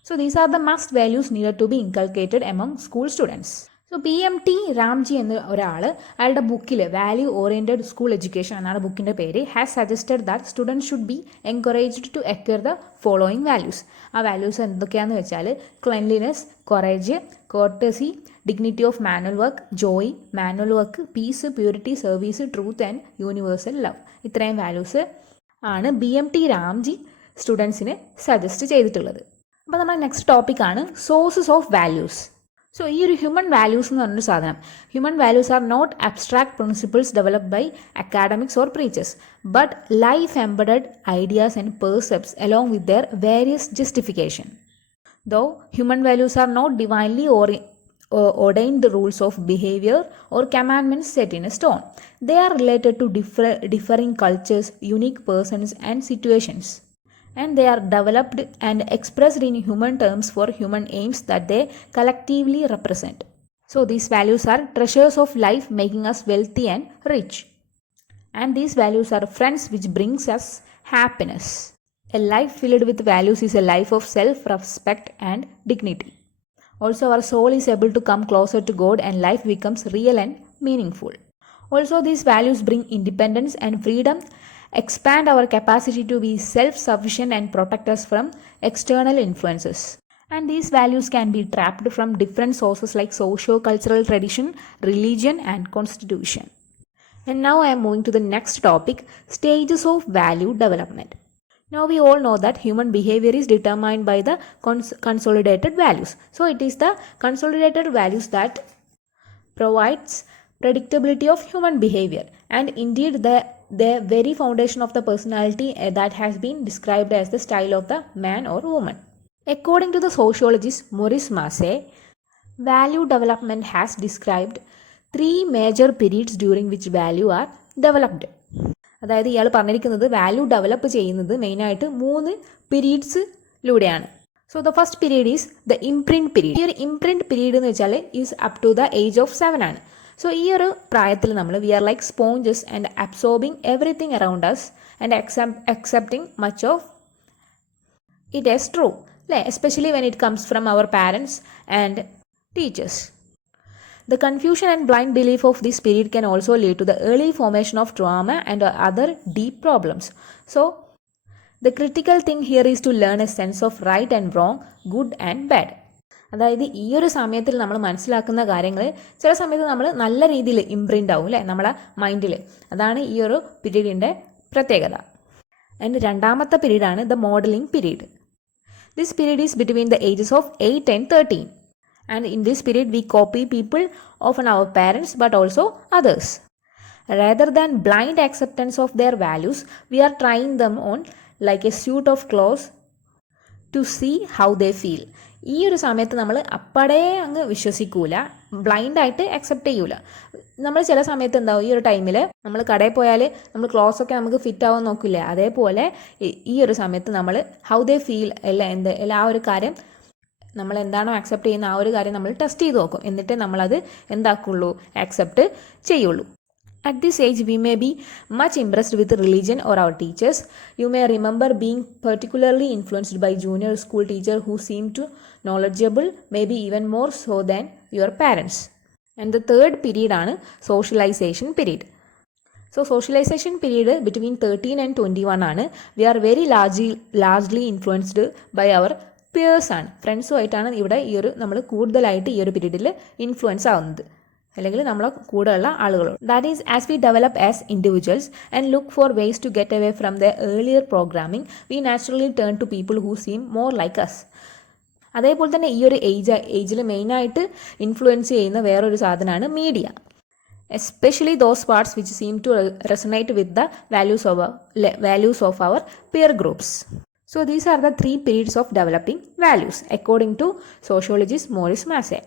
So these are the must values needed to be inculcated among school students. So PMT Ramji എന്ന ഒരാൾ അയാളുടെ ബുക്കിൽ value oriented school education എന്നാണ് ബുക്കിൻ്റെ പേര്, has suggested that students should be encouraged to acquire the following values. ആ values എന്തൊക്കെയാണെന്ന് വെച്ചാൽ cleanliness, courage, courtesy, dignity of manual work, joy, manual work, peace, purity, service, truth and universal love. ഇത്രയും values ആണ് BMT Ramji സ്റ്റുഡൻസിന് suggest ചെയ്തിട്ടുള്ളത്. അപ്പോൾ നമ്മുടെ next ടോപ്പിക്കാണ് സോഴ്സസ് ഓഫ് വാല്യൂസ്. സോ ഈ ഒരു ഹ്യൂമൻ വാല്യൂസ് എന്ന് പറഞ്ഞൊരു സാധനം, human values are not abstract principles developed by academics or preachers but life embedded ideas and percepts along with their various justification. Though human values are not divinely ordained rules of behavior or commandments set in a stone. They are related to differing cultures, unique persons and situations. And they are developed and expressed in human terms for human aims that they collectively represent. So these values are treasures of life, making us wealthy and rich. And these values are friends which brings us happiness. A life filled with values is a life of self-respect and dignity. Also our soul is able to come closer to God and life becomes real and meaningful. Also these values bring independence and freedom, expand our capacity to be self-sufficient and protect us from external influences. And these values can be trapped from different sources like socio-cultural tradition, religion and constitution. And now I am moving to the next topic, stages of value development. Now we all know that human behavior is determined by the consolidated values. So it is the consolidated values that provides predictability of human behavior and indeed the very foundation of the personality that has been described as the style of the man or woman. According to the sociologist Maurice Massey, value development has described 3 major periods during which value are developed. അതായത് ഇയാൾ പറഞ്ഞിരിക്കുന്നത് value develop ചെയ്യുന്നത് മെയിനായിട്ട് 3 പീരീഡ്സിലൂടെയാണ്. So the first period is the imprint period. ഈ ഒരു imprint period എന്ന് വെച്ചാൽ is up to the age of 7 ആണ്. സോ ഈ ഒരു പ്രായത്തിൽ നമ്മൾ we are like sponges and absorbing everything around us and accepting much of it as true, അല്ലേ? Especially when it comes from our parents and teachers. The confusion and blind belief of this period can also lead to the early formation of trauma and other deep problems. So, the critical thing here is to learn a sense of right and wrong, good and bad. അതായത് ഈ ഒരു സമയത്തിൽ നമ്മൾ മനസ്സിലാക്കുന്ന കാര്യങ്ങൾ ചില സമയത്ത് നമ്മൾ നല്ല രീതിയിൽ ഇംപ്രിൻ്റ് ആവും, അല്ലേ, നമ്മളെ മൈൻഡിൽ. അതാണ് ഈ ഒരു പീരീഡിൻ്റെ പ്രത്യേകത. ആൻഡ് രണ്ടാമത്തെ പീരീഡാണ് the modelling period. This period is between the ages of 8 and 13. And in this period we copy people, often our parents but also others. Rather than blind acceptance of their values, we are trying them on like a suit of clothes to see how they feel. ഈ ഒരു സമയത്ത് നമ്മൾ അപ്പടേ അങ്ങ് വിശ്വസിക്കൂല, ബ്ലൈൻഡായിട്ട് accept ചെയ്യൂല. നമ്മൾ ചില സമയത്ത് എന്താവും, ഈ ഒരു ടൈമിൽ നമ്മൾ കടയിൽ പോയാൽ നമ്മൾ ക്ലോത്ത്സൊക്കെ നമുക്ക് ഫിറ്റ് ആവാൻ നോക്കില്ല. അതേപോലെ ഈ ഒരു സമയത്ത് നമ്മൾ ഹൗ ദേ ഫീൽ എല്ലാ ആ ഒരു കാര്യം നമ്മൾ എന്താണോ ആക്സെപ്റ്റ് ചെയ്യുന്ന ആ ഒരു കാര്യം നമ്മൾ ടെസ്റ്റ് ചെയ്ത് നോക്കും. എന്നിട്ട് നമ്മളത് എന്താക്കുള്ളൂ, ആക്സെപ്റ്റ് ചെയ്യുള്ളൂ. At this age, we may be much impressed with religion or our teachers. You may remember being particularly influenced by junior school teacher who seemed to knowledgeable, maybe even more so than your parents. And the third period ആണ് socialization period. So socialization period between 13 and 21 ആണ്. We are very largely influenced by our പേഴ്സാണ്, ഫ്രണ്ട്സുമായിട്ടാണ് ഇവിടെ ഈ ഒരു നമ്മൾ കൂടുതലായിട്ട് ഈ ഒരു പീരീഡിൽ ഇൻഫ്ലുവൻസ് ആവുന്നത്, അല്ലെങ്കിൽ നമ്മളെ കൂടെയുള്ള ആളുകളോട്. That is as we develop as individuals and look for ways to get away from the earlier programming, we naturally turn to people who seem more like us. അതേപോലെ തന്നെ ഈ ഒരു ഏജിൽ മെയിനായിട്ട് ഇൻഫ്ലുവൻസ് ചെയ്യുന്ന വേറൊരു സാധനമാണ് media. especially those parts which seem to resonate with the values of our peer groups. So these are the 3 periods of developing values according to sociologist Maurice Massey.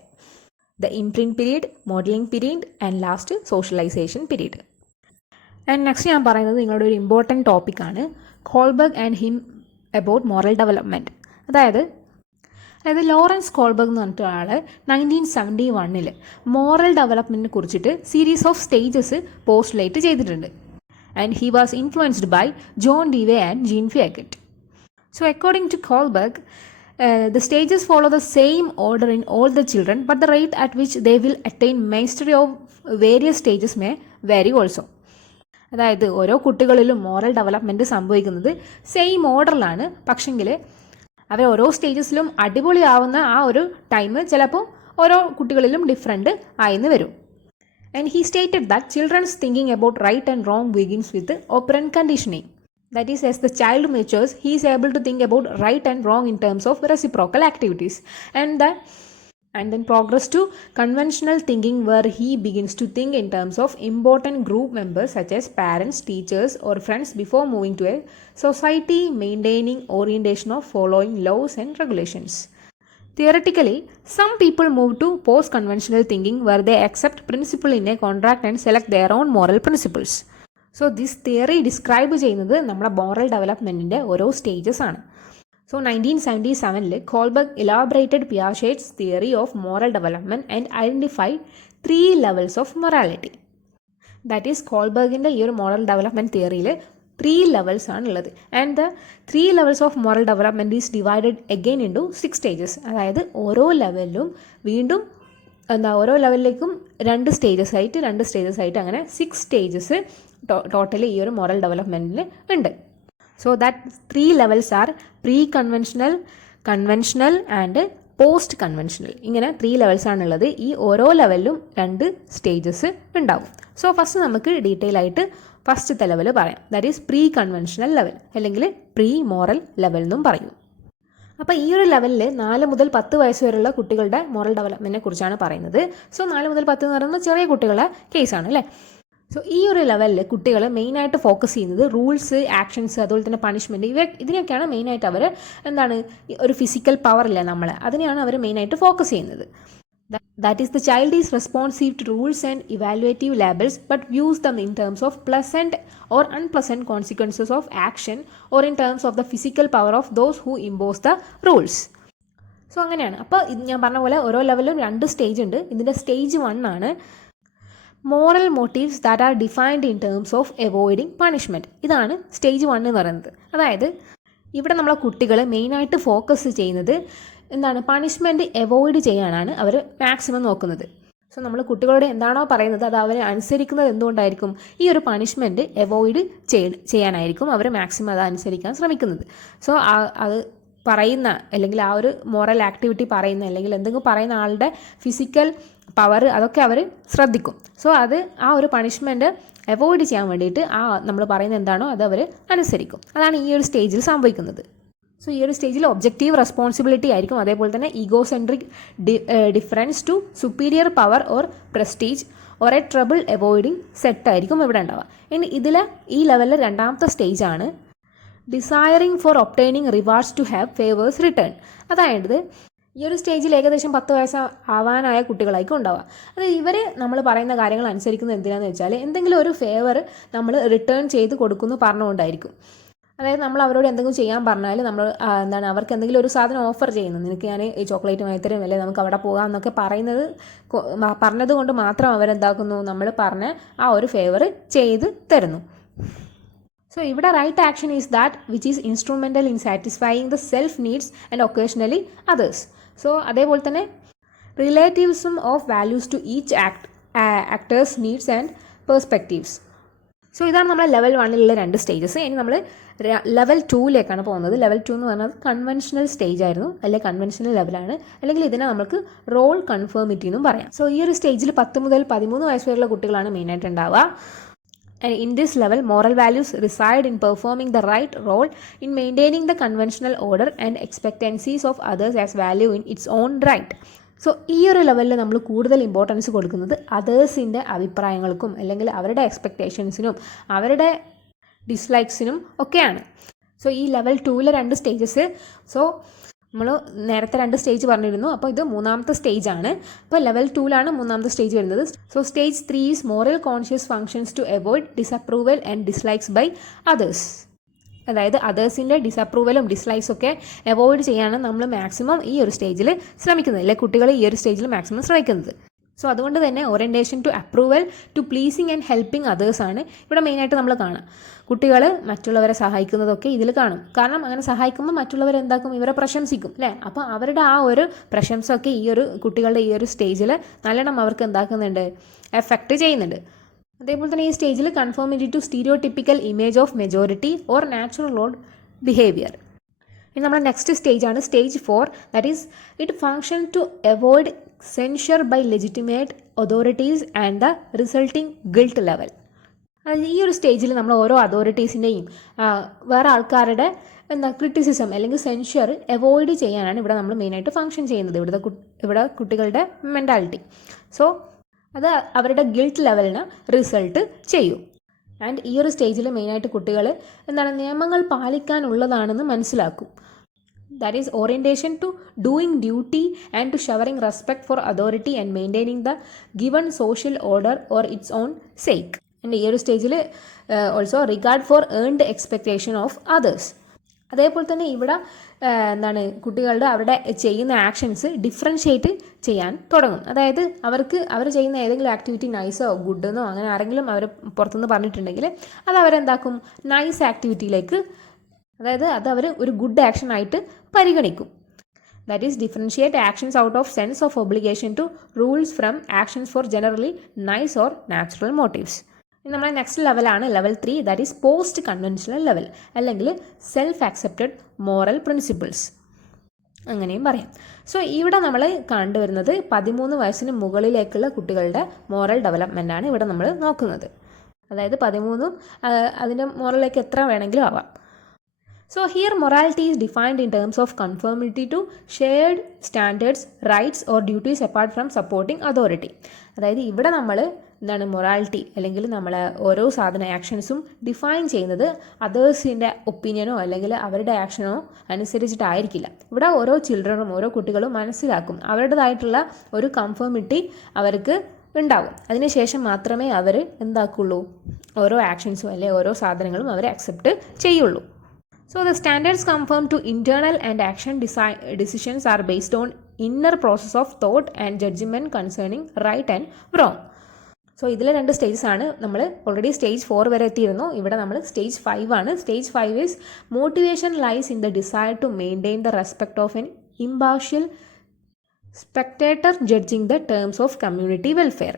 The imprint period, modeling period, and last socialization period. And next ഞാൻ പറയുന്നത് നിങ്ങളുടെ ഒരു important ടോപ്പിക്കാണ് Kohlberg and him about moral development. അതായത് Lawrence Kohlberg എന്ന് പറഞ്ഞിട്ട് ആൾ 1971 moral ഡെവലപ്മെൻറ്റിനെ കുറിച്ചിട്ട് സീരീസ് ഓഫ് സ്റ്റേജസ് പോസ്റ്റുലേറ്റ് ചെയ്തിട്ടുണ്ട്. And he was influenced by John Dewey and Jean Piaget. So according to Kohlberg, the stages follow the same order in all the children, but the rate at which they will attain mastery of various stages may vary also. അതായത് ഓരോ കുട്ടികളിലും moral development സംഭവിക്കുന്നത് same ഓർഡറിലാണ്, പക്ഷെങ്കിൽ അവർ ഓരോ സ്റ്റേജസിലും അടിപൊളിയാവുന്ന ആ ഒരു time ചിലപ്പോൾ ഓരോ കുട്ടികളിലും ഡിഫറെൻറ്റ് ആയിന്ന് വരും. And he stated that children's thinking about right and wrong begins with operant conditioning. That is, as the child matures, he is able to think about right and wrong in terms of reciprocal activities, and then progress to conventional thinking, where he begins to think in terms of important group members such as parents, teachers, or friends before moving to a society maintaining orientation of following laws and regulations. Theoretically, some people move to post-conventional thinking, where they accept principle in a contract and select their own moral principles. So this theory describe ചെയ്യുന്നത് നമ്മുടെ moral ഡെവലപ്മെൻറ്റിൻ്റെ ഓരോ stages ആണ്. So 1977 Kohlberg elaborated Piaget's theory of moral development and identified 3 levels of morality. That is കോൾബർഗിൻ്റെ ഈ ഒരു moral development തിയറിയിൽ 3 levels ആണുള്ളത്. And the 3 levels of moral development is divided again into 6 stages. അതായത് ഓരോ ലെവലിലും വീണ്ടും ഓരോ ലെവലിലേക്കും 2 സ്റ്റേജസ് ആയിട്ട് അങ്ങനെ 6 സ്റ്റേജസ് ടോട്ടലി ഈ ഒരു മോറൽ ഡെവലപ്മെൻറ്റിൽ ഉണ്ട്. So that 3 levels are pre conventional, conventional and post conventional. ഇങ്ങനെ 3 ലെവൽസ് ആണുള്ളത്. ഈ ഓരോ ലെവലിലും 2 സ്റ്റേജസ് ഉണ്ടാവും. സോ ഫസ്റ്റ് നമുക്ക് ഡീറ്റെയിൽ ആയിട്ട് ഫസ്റ്റത്തെ ലെവൽ പറയാം. That is pre conventional level, അല്ലെങ്കിൽ പ്രീ മോറൽ ലെവൽ എന്നും പറയും. അപ്പോൾ ഈ ഒരു ലെവലിൽ 4 മുതൽ 10 വയസ്സ് വരെയുള്ള കുട്ടികളുടെ മോറൽ ഡെവലപ്മെൻറ്റിനെ കുറിച്ചാണ് പറയുന്നത്. സോ 4 മുതൽ 10 എന്ന് പറയുന്നത് ചെറിയ കുട്ടികളുടെ കേസാണ് അല്ലേ. സോ ഈ ഒരു ലെവലിൽ കുട്ടികൾ മെയിനായിട്ട് ഫോക്കസ് ചെയ്യുന്നത് റൂൾസ്, ആക്ഷൻസ്, അതുപോലെ തന്നെ പണിഷ്മെൻറ്റ്, ഇതിനൊക്കെയാണ് മെയിനായിട്ട് അവർ ഒരു ഫിസിക്കൽ പവർ ഇല്ല അതിനെയാണ് അവർ മെയിനായിട്ട് ഫോക്കസ് ചെയ്യുന്നത്. That is, the child is responsive to rules and evaluative labels, but views them in terms of pleasant or unpleasant consequences of action, or in terms of the physical power of those who impose the rules. So അങ്ങനെയാണ്. അപ്പോൾ ഞാൻ പറഞ്ഞ പോലെ ഓരോ ലെവലിലും 2 stage ഉണ്ട്. ഇതിൻ്റെ stage 1 ആണ് moral motifs that are defined in terms of avoiding punishment. ഇതാണ് സ്റ്റേജ് 1 എന്ന് പറയുന്നത്. അതായത് ഇവിടെ നമ്മളെ കുട്ടികൾ മെയിനായിട്ട് ഫോക്കസ് ചെയ്യുന്നത് പണിഷ്മെൻറ്റ് അവോയ്ഡ് ചെയ്യാനാണ് അവർ മാക്സിമം നോക്കുന്നത്. സോ നമ്മൾ കുട്ടികളോട് എന്താണോ പറയുന്നത് അത് അവർ അനുസരിക്കുന്നത് എന്തുകൊണ്ടായിരിക്കും? ഈ ഒരു പണിഷ്മെൻറ്റ് അവോയ്ഡ് ചെയ്യാനായിരിക്കും അവർ മാക്സിമം അത് അനുസരിക്കാൻ ശ്രമിക്കുന്നത്. സോ അത് പറയുന്ന, അല്ലെങ്കിൽ ആ ഒരു മോറൽ ആക്ടിവിറ്റി പറയുന്ന, അല്ലെങ്കിൽ എന്തെങ്കിലും പറയുന്ന ആളുടെ ഫിസിക്കൽ പവർ, അതൊക്കെ അവർ ശ്രദ്ധിക്കും. സോ അത് ആ ഒരു പണിഷ്മെൻറ്റ് അവോയ്ഡ് ചെയ്യാൻ വേണ്ടിയിട്ട് നമ്മൾ പറയുന്നത് എന്താണോ അത് അവർ അനുസരിക്കും. അതാണ് ഈ ഒരു സ്റ്റേജിൽ സംഭവിക്കുന്നത്. സോ ഈ ഒരു സ്റ്റേജിൽ ഒബ്ജക്റ്റീവ് റെസ്പോൺസിബിലിറ്റി ആയിരിക്കും. അതേപോലെ തന്നെ egocentric deference to superior power or prestige or a trouble avoiding set ആയിരിക്കും ഇവിടെ ഉണ്ടാവുക. ഇനി ഈ ലെവലിൽ 2ാമത്തെ സ്റ്റേജാണ് desiring for obtaining rewards to have favours return. അതായത് ഈ ഒരു സ്റ്റേജിൽ ഏകദേശം 10 വയസ്സ് ആവാനായ കുട്ടികളായിരിക്കും ഉണ്ടാവുക. അത് ഇവർ നമ്മൾ പറയുന്ന കാര്യങ്ങൾ അനുസരിക്കുന്നത് എന്തിനാണെന്ന് വെച്ചാൽ എന്തെങ്കിലും ഒരു ഫേവർ നമ്മൾ റിട്ടേൺ ചെയ്ത് കൊടുക്കുമെന്ന് പറഞ്ഞുകൊണ്ടായിരിക്കും. അതായത് നമ്മൾ അവരോട് എന്തെങ്കിലും ചെയ്യാൻ പറഞ്ഞാൽ നമ്മൾ അവർക്ക് എന്തെങ്കിലും ഒരു സാധനം ഓഫർ ചെയ്യുന്നു, നിനക്ക് ഞാൻ ഈ ചോക്ലേറ്റ് വാങ്ങി തരും, അല്ലെ നമുക്ക് അവിടെ പോകാം എന്നൊക്കെ പറഞ്ഞത് കൊണ്ട് മാത്രം അവരെന്താക്കുന്നു, നമ്മൾ പറഞ്ഞ ആ ഒരു ഫേവർ ചെയ്ത് തരുന്നു. സോ ഇവിടെ right action is that which is instrumental in satisfying the self needs and occasionally others. So അതേപോലെ തന്നെ റിലേറ്റീവ്സും of values to each actors needs and perspectives. So ഇതാണ് നമ്മുടെ ലെവൽ 1ലുള്ള 2 സ്റ്റേജസ്. ഇനി നമ്മൾ ലെവൽ 2ലേക്കാണ് പോകുന്നത്. ലെവൽ 2 എന്ന് പറഞ്ഞാൽ കൺവെൻഷണൽ സ്റ്റേജ് ആയിരുന്നു, അല്ലെങ്കിൽ കൺവെൻഷണൽ ലെവലാണ്, അല്ലെങ്കിൽ ഇതിനെ നമുക്ക് റോൾ കൺഫേമിറ്റി എന്നും പറയാം. സോ ഈ ഒരു സ്റ്റേജിൽ 10 മുതൽ 13 വയസ്സ് വരെയുള്ള കുട്ടികളാണ് മെയിനായിട്ട് ഉണ്ടാവുക. And in this level, moral values reside in performing the right role in maintaining the conventional order and expectancies of others as value in its own right. So ഈ ഒരു ലെവലിൽ നമ്മൾ കൂടുതൽ ഇമ്പോർട്ടൻസ് കൊടുക്കുന്നത് അതേഴ്സിൻ്റെ അഭിപ്രായങ്ങൾക്കും അല്ലെങ്കിൽ അവരുടെ എക്സ്പെക്റ്റേഷൻസിനും അവരുടെ ഡിസ്ലൈക്സിനും ഒക്കെയാണ്. സോ ഈ ലെവൽ 2-ലെ 2 സ്റ്റേജസ്, സോ നമ്മൾ നേരത്തെ 2 സ്റ്റേജ് പറഞ്ഞിരുന്നു, അപ്പോൾ ഇത് 3ാമത്തെ സ്റ്റേജ് ആണ്. അപ്പോൾ ലെവൽ 2-ലാണ് 3ാമത്തെ സ്റ്റേജ് വരുന്നത്. So stage 3 is moral conscious functions to avoid disapproval and dislikes by others. അതായത് അതേഴ്സിൻ്റെ ഡിസപ്രൂവലും ഡിസ്ലൈക്സും ഒക്കെ അവോയ്ഡ് ചെയ്യാനാണ് നമ്മൾ മാക്സിമം ഈ ഒരു സ്റ്റേജിൽ ശ്രമിക്കുന്നത്, അല്ലെ കുട്ടികൾ ഈ ഒരു സ്റ്റേജിൽ മാക്സിമം ശ്രമിക്കുന്നത്. സോ അതുകൊണ്ട് തന്നെ orientation to approval to pleasing and helping അതേഴ്സാണ് ഇവിടെ മെയിനായിട്ട് നമ്മൾ കാണാം. കുട്ടികൾ മറ്റുള്ളവരെ സഹായിക്കുന്നതൊക്കെ ഇതിൽ കാണും. കാരണം അങ്ങനെ സഹായിക്കുമ്പോൾ മറ്റുള്ളവർ എന്താക്കും, ഇവരെ പ്രശംസിക്കും, അല്ലേ? അപ്പോൾ അവരുടെ ആ ഒരു പ്രശംസ ഒക്കെ ഈ ഒരു കുട്ടികളുടെ ഈ ഒരു സ്റ്റേജിൽ നല്ലോണം അവർക്ക് എന്താക്കുന്നുണ്ട്, എഫക്റ്റ് ചെയ്യുന്നുണ്ട്. അതേപോലെ തന്നെ ഈ സ്റ്റേജിൽ conformity to stereotypical image of majority or natural load behaviour. ഇനി നമ്മുടെ നെക്സ്റ്റ് സ്റ്റേജ് ആണ് stage 4, that is it function to avoid censure by legitimate authorities and the resulting guilt level. അതായത് ഈ ഒരു സ്റ്റേജിൽ നമ്മൾ ഓരോ അതോറിറ്റീസിൻ്റെയും വേറെ ആൾക്കാരുടെ ക്രിറ്റിസിസം അല്ലെങ്കിൽ സെൻഷർ അവോയ്ഡ് ചെയ്യാനാണ് ഇവിടെ നമ്മൾ മെയിനായിട്ട് ഫങ്ഷൻ ചെയ്യുന്നത്, ഇവിടെ കുട്ടികളുടെ മെൻറ്റാലിറ്റി. സോ അത് അവരുടെ ഗിൽട്ട് ലെവലിന് റിസൾട്ട് ചെയ്യും. ആൻഡ് ഈ ഒരു സ്റ്റേജിൽ മെയിനായിട്ട് കുട്ടികൾ നിയമങ്ങൾ പാലിക്കാനുള്ളതാണെന്ന് മനസ്സിലാക്കും. That is orientation to doing duty and to ഷവറിങ് respect for authority and maintaining the given social order or its own sake. And ഈ ഒരു സ്റ്റേജിൽ also regard for earned expectation of others. അതേപോലെ തന്നെ ഇവിടെ കുട്ടികളുടെ അവരുടെ ചെയ്യുന്ന ആക്ഷൻസ് ഡിഫറൻഷ്യേറ്റ് ചെയ്യാൻ തുടങ്ങും. അതായത് അവർ ചെയ്യുന്ന ഏതെങ്കിലും ആക്ടിവിറ്റി നൈസോ ഗുഡെന്നോ അങ്ങനെ ആരെങ്കിലും അവർ പുറത്തുനിന്ന് പറഞ്ഞിട്ടുണ്ടെങ്കിൽ അത് അവരെന്താക്കും, നൈസ് ആക്ടിവിറ്റിയിലേക്ക്, അതായത് അത് അവർ ഒരു ഗുഡ് ആക്ഷൻ ആയിട്ട് പരിഗണിക്കും. That is differentiate actions out of sense of obligation to rules from actions for generally nice or natural motives. നമ്മുടെ നെക്സ്റ്റ് ലെവലാണ് level 3, that is post conventional level, അല്ലെങ്കിൽ സെൽഫ് ആക്സെപ്റ്റഡ് മോറൽ പ്രിൻസിപ്പിൾസ് അങ്ങനെയും പറയാം. So ഇവിടെ നമ്മൾ കണ്ടുവരുന്നത് 13 വയസ്സിന് മുകളിലേക്കുള്ള കുട്ടികളുടെ മോറൽ ഡെവലപ്മെൻറ്റാണ് ഇവിടെ നമ്മൾ നോക്കുന്നത്. അതായത് 13 അതിൻ്റെ മോറലിലേക്ക് എത്ര വേണമെങ്കിലും ആവാം. So here morality is defined in terms of conformity to shared standards, rights or duties apart from supporting authority. അതായത് ഇവിടെ നമ്മൾ മൊറാലിറ്റി അല്ലെങ്കിൽ നമ്മൾ ഓരോ ആക്ഷൻസും ഡിഫൈൻ ചെയ്യുന്നത് അതേഴ്സിൻ്റെ ഒപ്പീനിയനോ അല്ലെങ്കിൽ അവരുടെ ആക്ഷനോ അനുസരിച്ചിട്ടായിരിക്കില്ല. ഇവിടെ ഓരോ ചിൽഡ്രനും ഓരോ കുട്ടികളും മനസ്സിലാക്കും, അവരുടേതായിട്ടുള്ള ഒരു കൺഫോമിറ്റി അവർക്ക് ഉണ്ടാവും. അതിനുശേഷം മാത്രമേ അവർ എന്താക്കുള്ളൂ, ഓരോ ആക്ഷൻസും അല്ലെങ്കിൽ ഓരോ സാധനങ്ങളും അവർ അക്സെപ്റ്റ് ചെയ്യുള്ളൂ. So the standards conform to internal and action decisions are based on inner process of thought and judgment concerning right and wrong. So ഇതിൽ 2 സ്റ്റേജസ് ആണ്. നമ്മൾ ഓൾറെഡി സ്റ്റേജ് 4 വരെ എത്തിയിരുന്നു. ഇവിടെ നമ്മൾ സ്റ്റേജ് 5 ആണ്. Stage 5 is motivation lies in the desire to maintain the respect of an impartial spectator judging the terms of community welfare.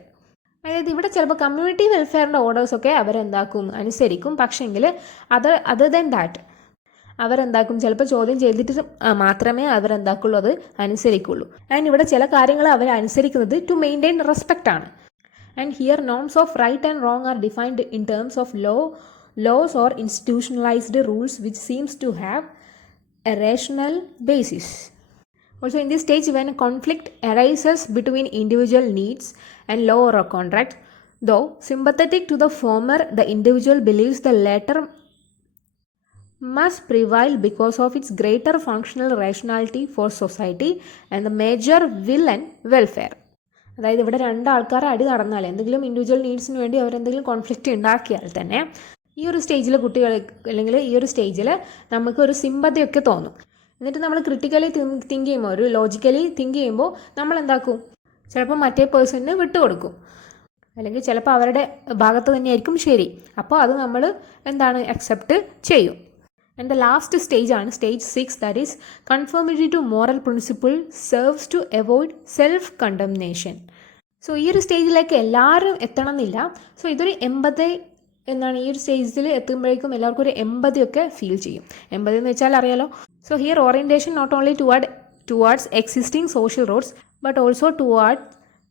അതായത് ഇവിടെ ചിലപ്പോൾ കമ്മ്യൂണിറ്റി വെൽഫെയറിൻ്റെ ഓർഡേഴ്സൊക്കെ അവരെന്താക്കും, അനുസരിക്കും. പക്ഷേങ്കിൽ അതർ ദാൻ ദാറ്റ് അവരെന്താക്കും, ചിലപ്പോൾ ചോദ്യം ചെയ്തിട്ട് മാത്രമേ അവരെന്താക്കുള്ളൂ, അത് അനുസരിക്കുള്ളൂ. ആൻഡ് ഇവിടെ ചില കാര്യങ്ങൾ അവർ അനുസരിക്കുന്നത് ടു മെയിൻറ്റെയിൻ റെസ്പെക്റ്റ് ആണ്. And here norms of right and wrong are defined in terms of laws or institutionalised rules which seems to have a rational basis. Also in this stage, when a conflict arises between individual needs and law or a contract, though sympathetic to the former, the individual believes the latter must prevail because of its greater functional rationality for society and the major will and welfare. അതായത് ഇവിടെ 2 ആൾക്കാർ അടി നടന്നാൽ, എന്തെങ്കിലും individual നീഡ്സിന് വേണ്ടി അവരെന്തെങ്കിലും conflict ഉണ്ടാക്കിയാൽ തന്നെ ഈ ഒരു സ്റ്റേജിൽ കുട്ടികൾ അല്ലെങ്കിൽ ഈ ഒരു സ്റ്റേജിൽ നമുക്ക് ഒരു സിമ്പതിയൊക്കെ തോന്നും. എന്നിട്ട് നമ്മൾ ക്രിട്ടിക്കലി തിങ്ക് ചെയ്യുമ്പോൾ, ഒരു ലോജിക്കലി തിങ്ക് ചെയ്യുമ്പോൾ നമ്മൾ എന്താക്കും, ചിലപ്പോൾ മറ്റേ പേഴ്സണിന് വിട്ടുകൊടുക്കും, അല്ലെങ്കിൽ ചിലപ്പോൾ അവരുടെ ഭാഗത്ത് തന്നെയായിരിക്കും ശരി. അപ്പോൾ അത് നമ്മൾ അക്സെപ്റ്റ് ചെയ്യും. And the last stage ആണ് stage 6, that is conformity to moral principle serves to avoid self-condemnation. So ഈ ഒരു സ്റ്റേജിലേക്ക് എല്ലാവരും എത്തണം എന്നില്ല. സോ ഇതൊരു 80 ഈ ഒരു സ്റ്റേജിൽ എത്തുമ്പോഴേക്കും എല്ലാവർക്കും ഒരു 80 ഒക്കെ ഫീൽ ചെയ്യും. 80 എന്ന് വെച്ചാൽ അറിയാലോ. So here orientation not only towards existing social roles but also toward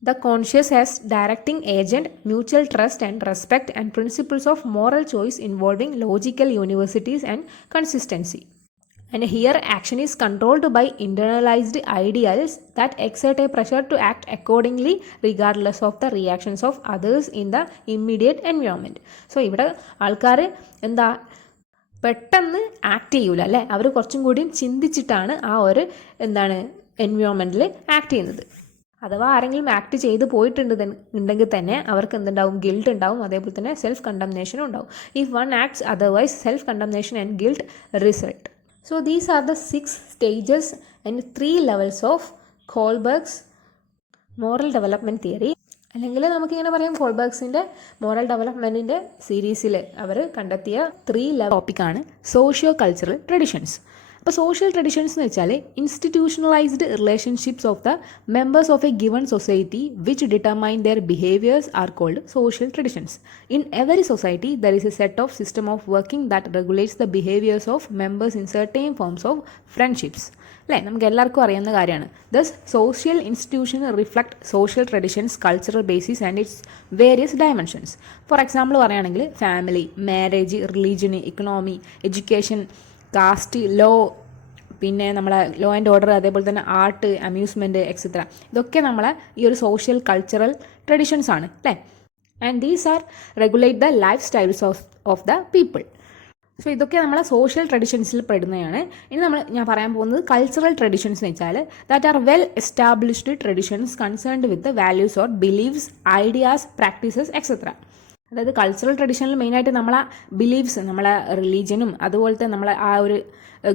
the conscious as directing agent, mutual trust and respect, and principles of moral choice involving logical universities and consistency. And here action is controlled by internalized ideals that exert a pressure to act accordingly regardless of the reactions of others in the immediate environment. So ഇവിടെ ആൾക്കാർ എന്താ പെട്ടെന്ന് act ചെയ്യൂല അല്ലേ, അവർ കുറച്ചും കൂടിയും ചിന്തിച്ചിട്ടാണ് ആ ഒരു എന്താണ് എൻവയോൺമെൻറ്റിൽ ആക്ട് ചെയ്യുന്നത്. അഥവാ ആരെങ്കിലും ആക്ട് ചെയ്ത് ഉണ്ടെങ്കിൽ തന്നെ അവർക്ക് എന്തുണ്ടാവും, ഗിൽട്ട് ഉണ്ടാവും, അതേപോലെ തന്നെ സെൽഫ് കണ്ടംനേഷനും ഉണ്ടാവും. If one acts otherwise self condemnation and guilt result. So these are the 6 stages and 3 levels of Kohlberg's moral development theory. അല്ലെങ്കിൽ നമുക്കിങ്ങനെ പറയാം, കോൾബർഗ്സിൻ്റെ മോറൽ ഡെവലപ്മെൻറ്റിൻ്റെ സീരീസിൽ അവർ കണ്ടെത്തിയ 3 ടോപ്പിക്കാണ് സോഷ്യോ കൾച്ചറൽ ട്രഡിഷൻസ്. അപ്പോൾ സോഷ്യൽ ട്രഡിഷൻസ് എന്ന് വെച്ചാൽ institutionalised relationships of the members of a given society which determine their behaviours are called social traditions. In every society there is a set of system of working that regulates the behaviours of members in certain forms of friendships. അല്ലേ, നമുക്ക് എല്ലാവർക്കും അറിയാവുന്ന കാര്യമാണ്. Thus social institution reflect social traditions, cultural basis and its various dimensions. For example പറയുകയാണെങ്കിൽ family, marriage, religion, economy, education, caste, law, പിന്നെ നമ്മളെ law and order, അതേപോലെ തന്നെ ആർട്ട്, അമ്യൂസ്മെൻറ്റ് എക്സെട്ര. ഇതൊക്കെ നമ്മളെ ഈ ഒരു സോഷ്യൽ കൾച്ചറൽ ട്രഡിഷൻസ് ആണ് അല്ലേ. And these are regulate the life styles of the people. So ഇതൊക്കെ നമ്മളെ സോഷ്യൽ ട്രഡിഷൻസിൽ പെടുന്നതാണ്. ഇനി ഞാൻ പറയാൻ പോകുന്നത് കൾച്ചറൽ ട്രഡിഷൻസ് എന്ന് വെച്ചാൽ that are well established traditions concerned with values or beliefs, ideas, practices etcetera. അതായത് കൾച്ചറൽ ട്രഡിഷനിൽ മെയിനായിട്ട് നമ്മളെ ബിലീവ്സ്, നമ്മളെ റിലീജിയനും അതുപോലത്തെ നമ്മളെ ആ ഒരു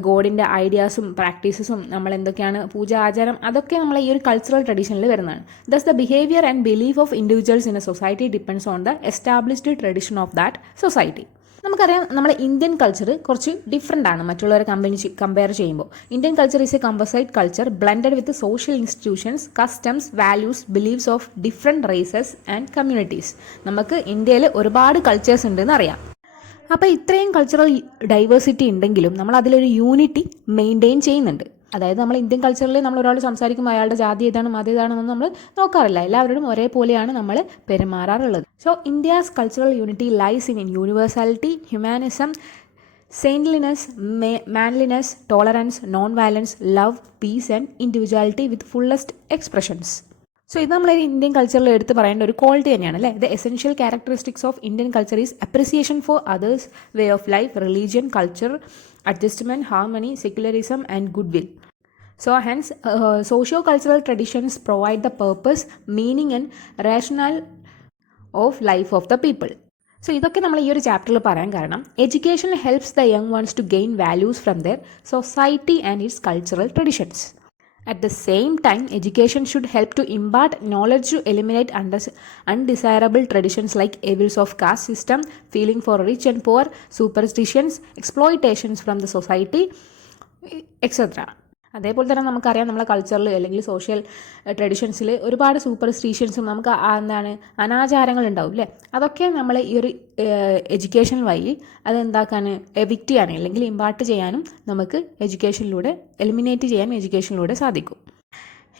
ഗോഡിൻ്റെ ഐഡിയാസും പ്രാക്ടീസസും നമ്മൾ എന്തൊക്കെയാണ് പൂജ, ആചാരം, അതൊക്കെ നമ്മളെ ഈ ഒരു കൾച്ചറൽ ട്രഡിഷനിൽ വരുന്നതാണ്. Thus the behaviour and belief of individuals in a society depends on the established tradition of that society. നമുക്കറിയാം നമ്മുടെ ഇന്ത്യൻ കൾച്ചർ കുറച്ച് ഡിഫറെൻ്റ് ആണ് മറ്റുള്ളവരെ കമ്പയർ ചെയ്യുമ്പോൾ. Indian culture is a composite culture blended with social institutions, customs, values, beliefs of different races and communities. നമുക്ക് ഇന്ത്യയിൽ ഒരുപാട് cultures ഉണ്ടെന്ന് അറിയാം. അപ്പോൾ ഇത്രയും കൾച്ചറൽ ഡൈവേഴ്സിറ്റി ഉണ്ടെങ്കിലും നമ്മൾ അതിലൊരു യൂണിറ്റി മെയിൻറ്റെയിൻ ചെയ്യുന്നുണ്ട്. അതായത് നമ്മൾ ഇന്ത്യൻ കൾച്ചറിൽ നമ്മൾ ഒരാൾ സംസാരിക്കുമ്പോൾ അയാളുടെ ജാതി ഏതാണ്, മതം ഏതാണെന്നൊന്നും നമ്മൾ നോക്കാറില്ല. എല്ലാവരോടും ഒരേപോലെയാണ് നമ്മൾ പെരുമാറാറുള്ളത്. So India's cultural unity lies in universality, humanism, saintliness, manliness, tolerance, non violence, love, peace and individuality with fullest expressions. So ഇത് നമ്മൾ ഇന്ത്യൻ കൾച്ചറിൽ എടുത്ത് പറയേണ്ട ഒരു ക്വാളിറ്റി തന്നെയാണ് അല്ലേ. The essential characteristics of Indian culture is appreciation for others, way of life, religion, culture, adjustment, harmony, secularism and goodwill. So hence socio-cultural traditions provide the purpose, meaning and rationale of life of the people. So ഇതൊക്കെ നമ്മൾ ഈ ഒരു ചാപ്റ്ററിൽ പറയാൻ കാരണം education helps the young ones to gain values from their society and its cultural traditions. At the same time, education should help to impart knowledge to eliminate undesirable traditions like evils of caste system, feeling for rich and poor, superstitions, exploitations from the society, etc. അതേപോലെ തന്നെ നമുക്കറിയാം നമ്മളെ കൾച്ചറിൽ അല്ലെങ്കിൽ social ട്രഡിഷൻസിൽ ഒരുപാട് സൂപ്പർസ്റ്റിഷ്യൻസും നമുക്ക് എന്താണ് അനാചാരങ്ങൾ ഉണ്ടാവും അല്ലേ. അതൊക്കെ നമ്മൾ ഈ ഒരു എഡ്യൂക്കേഷൻ വഴി അതെന്താക്കാൻ എവിക്റ്റ് ചെയ്യാനും അല്ലെങ്കിൽ ഇമ്പാർട്ട് ചെയ്യാനും നമുക്ക് എഡ്യൂക്കേഷനിലൂടെ എലിമിനേറ്റ് ചെയ്യാൻ എഡ്യൂക്കേഷനിലൂടെ സാധിക്കും.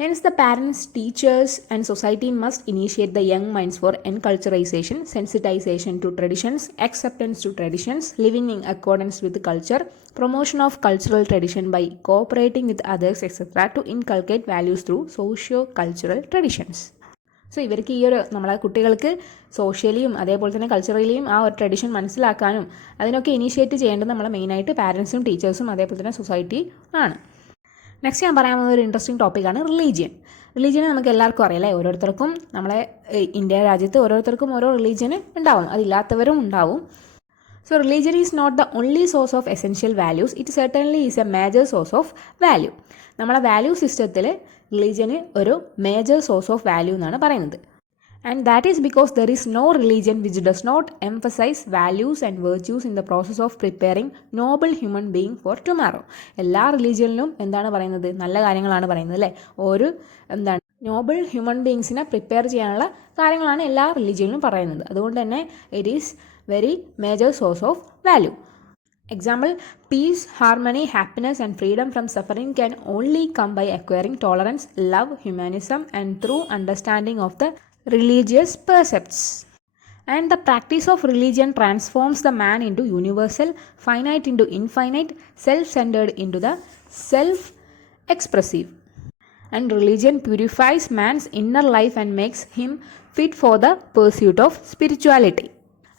Hence, the parents, teachers and society must initiate the young minds for enculturization, sensitization to traditions, acceptance to traditions, living in accordance with culture, promotion of cultural tradition by cooperating with others, etc. to inculcate values through socio-cultural traditions. So ഇവർക്ക് ഈ ഒരു നമ്മളെ കുട്ടികൾക്ക് സോഷ്യലിയും അതേപോലെ തന്നെ കൾച്ചറലിയും ആ ഒരു tradition മനസ്സിലാക്കാനും അതിനൊക്കെ ഇനീഷ്യേറ്റ് ചെയ്യേണ്ടത് നമ്മളെ മെയിനായിട്ട് പാരൻസും ടീച്ചേഴ്സും അതേപോലെ തന്നെ സൊസൈറ്റി ആണ്. നെക്സ്റ്റ് ഞാൻ പറയാൻ പോകുന്ന ഒരു ഇൻട്രസ്റ്റിംഗ് ടോപ്പിക്കാണ് റിലീജിയൻ. റിലീജിയനെ നമുക്ക് എല്ലാവർക്കും അറിയാം, ഓരോരുത്തർക്കും നമ്മളെ ഇന്ത്യ രാജ്യത്ത് ഓരോരുത്തർക്കും ഓരോ റിലീജിയൻ ഉണ്ടാവും, അതില്ലാത്തവരും ഉണ്ടാവും. So religion is not the only source of essential values, it certainly is a major source of value. നമ്മളെ വാല്യൂ സിസ്റ്റത്തിൽ റിലീജിയന് ഒരു മേജർ സോഴ്സ് ഓഫ് വാല്യൂ എന്നാണ് പറയുന്നത്. And that is because there is no religion which does not emphasize values and virtues in the process of preparing noble human being for tomorrow. എല്ലാ റിലീജിയനിലും എന്താണ് പറയുന്നത്, നല്ല കാര്യങ്ങളാണ് പറയുന്നത് അല്ലേ. ഒരു എന്താണ് നോബിൾ ഹ്യൂമൻ ബീങ്സിനെ പ്രിപ്പയർ ചെയ്യാനുള്ള കാര്യങ്ങളാണ് എല്ലാ റിലീജിയനിലും പറയുന്നത്. അതുകൊണ്ട് തന്നെ it is very major source of value. Example, peace, harmony, happiness and freedom from suffering can only come by acquiring tolerance, love, humanism and through understanding of the religious precepts. And the practice of religion transforms the man into universal, finite into infinite, self-centered into the self-expressive. And religion purifies man's inner life and makes him fit for the pursuit of spirituality.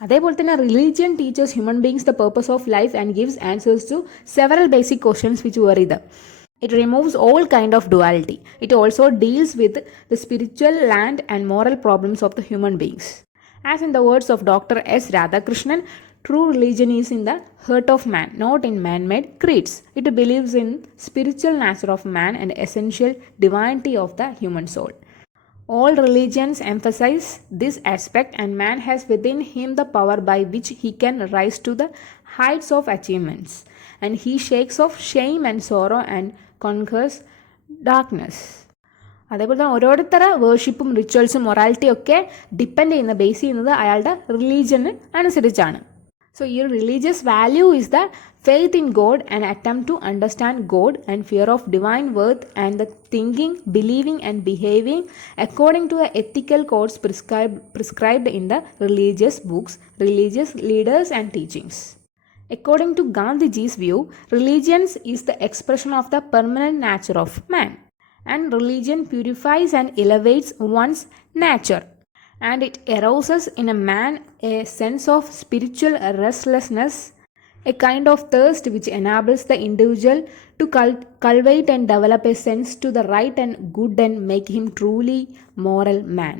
അതേപോലെ തന്നെ religion teachers human beings the purpose of life and gives answers to several basic questions which worry them. It removes all kind of duality. It also deals with the spiritual, land and moral problems of the human beings. As in the words of Dr. S. Radhakrishnan, true religion is in the heart of man, not in man-made creeds. It believes in spiritual nature of man and essential divinity of the human soul. All religions emphasize this aspect, and man has within him the power by which he can rise to the heights of achievements, and he shakes off shame and sorrow and conquers darkness. അതേപോലെ തന്നെ ഓരോരുത്തരുടെ വേർഷിപ്പും റിച്വൽസും മൊറാലിറ്റിയും ഒക്കെ base ചെയ്യുന്നത് അയാളുടെ religion അനുസരിച്ചാണ്. So your religious value is the faith in God, an attempt to understand God and fear of divine worth, and the thinking, believing and behaving according to the ethical codes prescribed in the religious books, religious leaders and teachings. According to Gandhiji's view, religion is the expression of the permanent nature of man, and religion purifies and elevates one's nature, and it arouses in a man a sense of spiritual restlessness, a kind of thirst which enables the individual to cultivate and develop a sense to the right and good and make him truly moral man.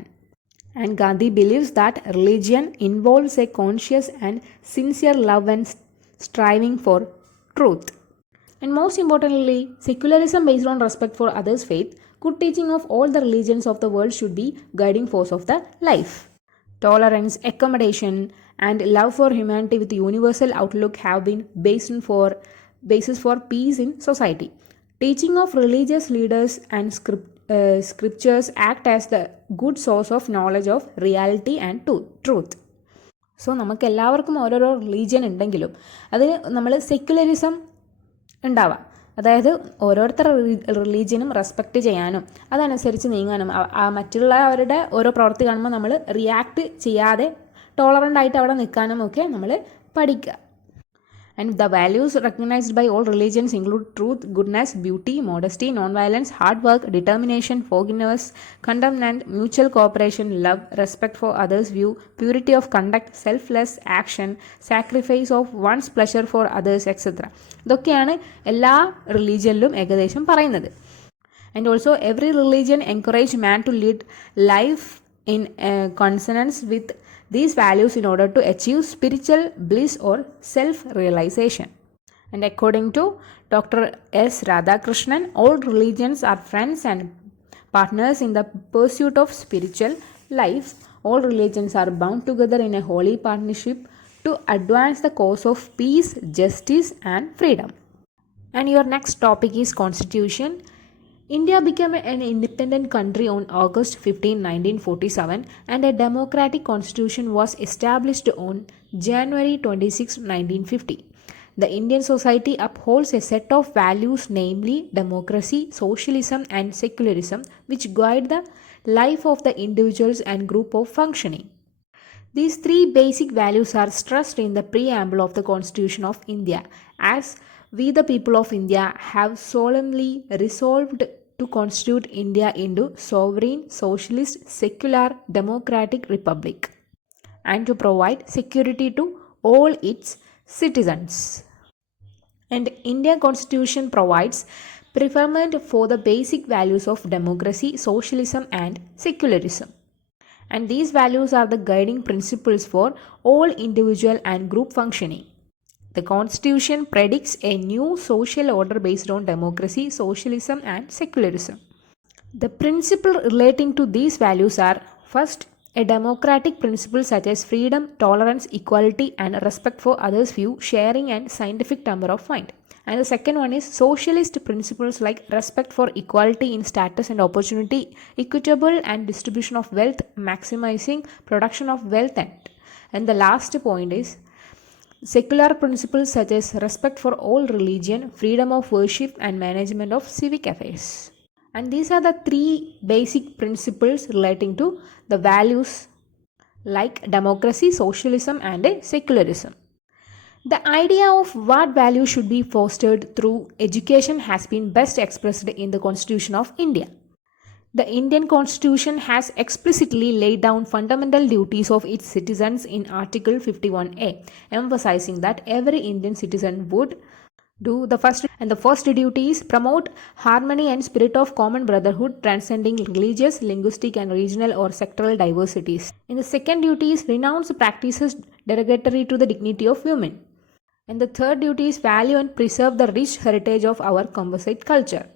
And Gandhi believes that religion involves a conscious and sincere love and striving for truth. And most importantly, secularism based on respect for others' faith, good teaching of all the religions of the world should be guiding force of the life. Tolerance, accommodation, and love for humanity with universal outlook have been basis for peace in society. Teaching of religious leaders and scriptures act as the good source of knowledge of reality and truth. So നമുക്ക് എല്ലാവർക്കും ഓരോരോ religion ഉണ്ടെങ്കിലും അതിന് നമ്മൾ secularism ഉണ്ടാവാം. അതായത് ഓരോരുത്തരുടെ റിലീജിയനും respect ചെയ്യാനും അതനുസരിച്ച് നീങ്ങാനും മറ്റുള്ളവരുടെ ഓരോ പ്രവൃത്തി കാണുമ്പോൾ നമ്മൾ റിയാക്ട് ചെയ്യാതെ ടോളറൻ്റ് ആയിട്ട് അവിടെ നിൽക്കാനും ഒക്കെ നമ്മൾ പഠിക്കുക. And the values recognized by all religions include truth, goodness, beauty, modesty, non-violence, hard work, determination, forgiveness, contentment, mutual cooperation, love, respect for others' view, purity of conduct, selfless action, sacrifice of one's pleasure for others, etc. ഇതൊക്കെയാണ് എല്ലാ റിലീജിയനിലും ഏകദേശം പറയുന്നത്. And also every religion encourage man to lead life in consonance with these values in order to achieve spiritual bliss or self-realization. And according to Dr. S. Radhakrishnan, all religions are friends and partners in the pursuit of spiritual life. All religions are bound together in a holy partnership to advance the cause of peace, justice and freedom. And your next topic is Constitution. India became an independent country on August 15, 1947, and a democratic constitution was established on January 26, 1950. The Indian society upholds a set of values, namely democracy, socialism, and secularism, which guide the life of the individuals and group of functioning. These three basic values are stressed in the preamble of the Constitution of India, as we the people of India have solemnly resolved to constitute India into sovereign, socialist, secular, democratic republic, and to provide security to all its citizens. And Indian Constitution provides preferment for the basic values of democracy, socialism and secularism. And these values are the guiding principles for all individual and group functioning. The Constitution predicts a new social order based on democracy, socialism and secularism. The principles relating to these values are: first, a democratic principle such as freedom, tolerance, equality and respect for others' view, sharing and scientific temper of mind. And the second one is socialist principles like respect for equality in status and opportunity, equitable and distribution of wealth, maximizing production of wealth, and the last point is secular principles such as respect for all religion, freedom of worship and management of civic affairs. And these are the three basic principles relating to the values like democracy, socialism, and secularism. The idea of what values should be fostered through education has been best expressed in the Constitution of India. The Indian Constitution has explicitly laid down fundamental duties of its citizens in Article 51A, emphasizing that every Indian citizen would do the first duty is promote harmony and spirit of common brotherhood transcending religious, linguistic and regional or sectoral diversities. In the second duty is renounce practices derogatory to the dignity of women. And the third duty is value and preserve the rich heritage of our composite culture.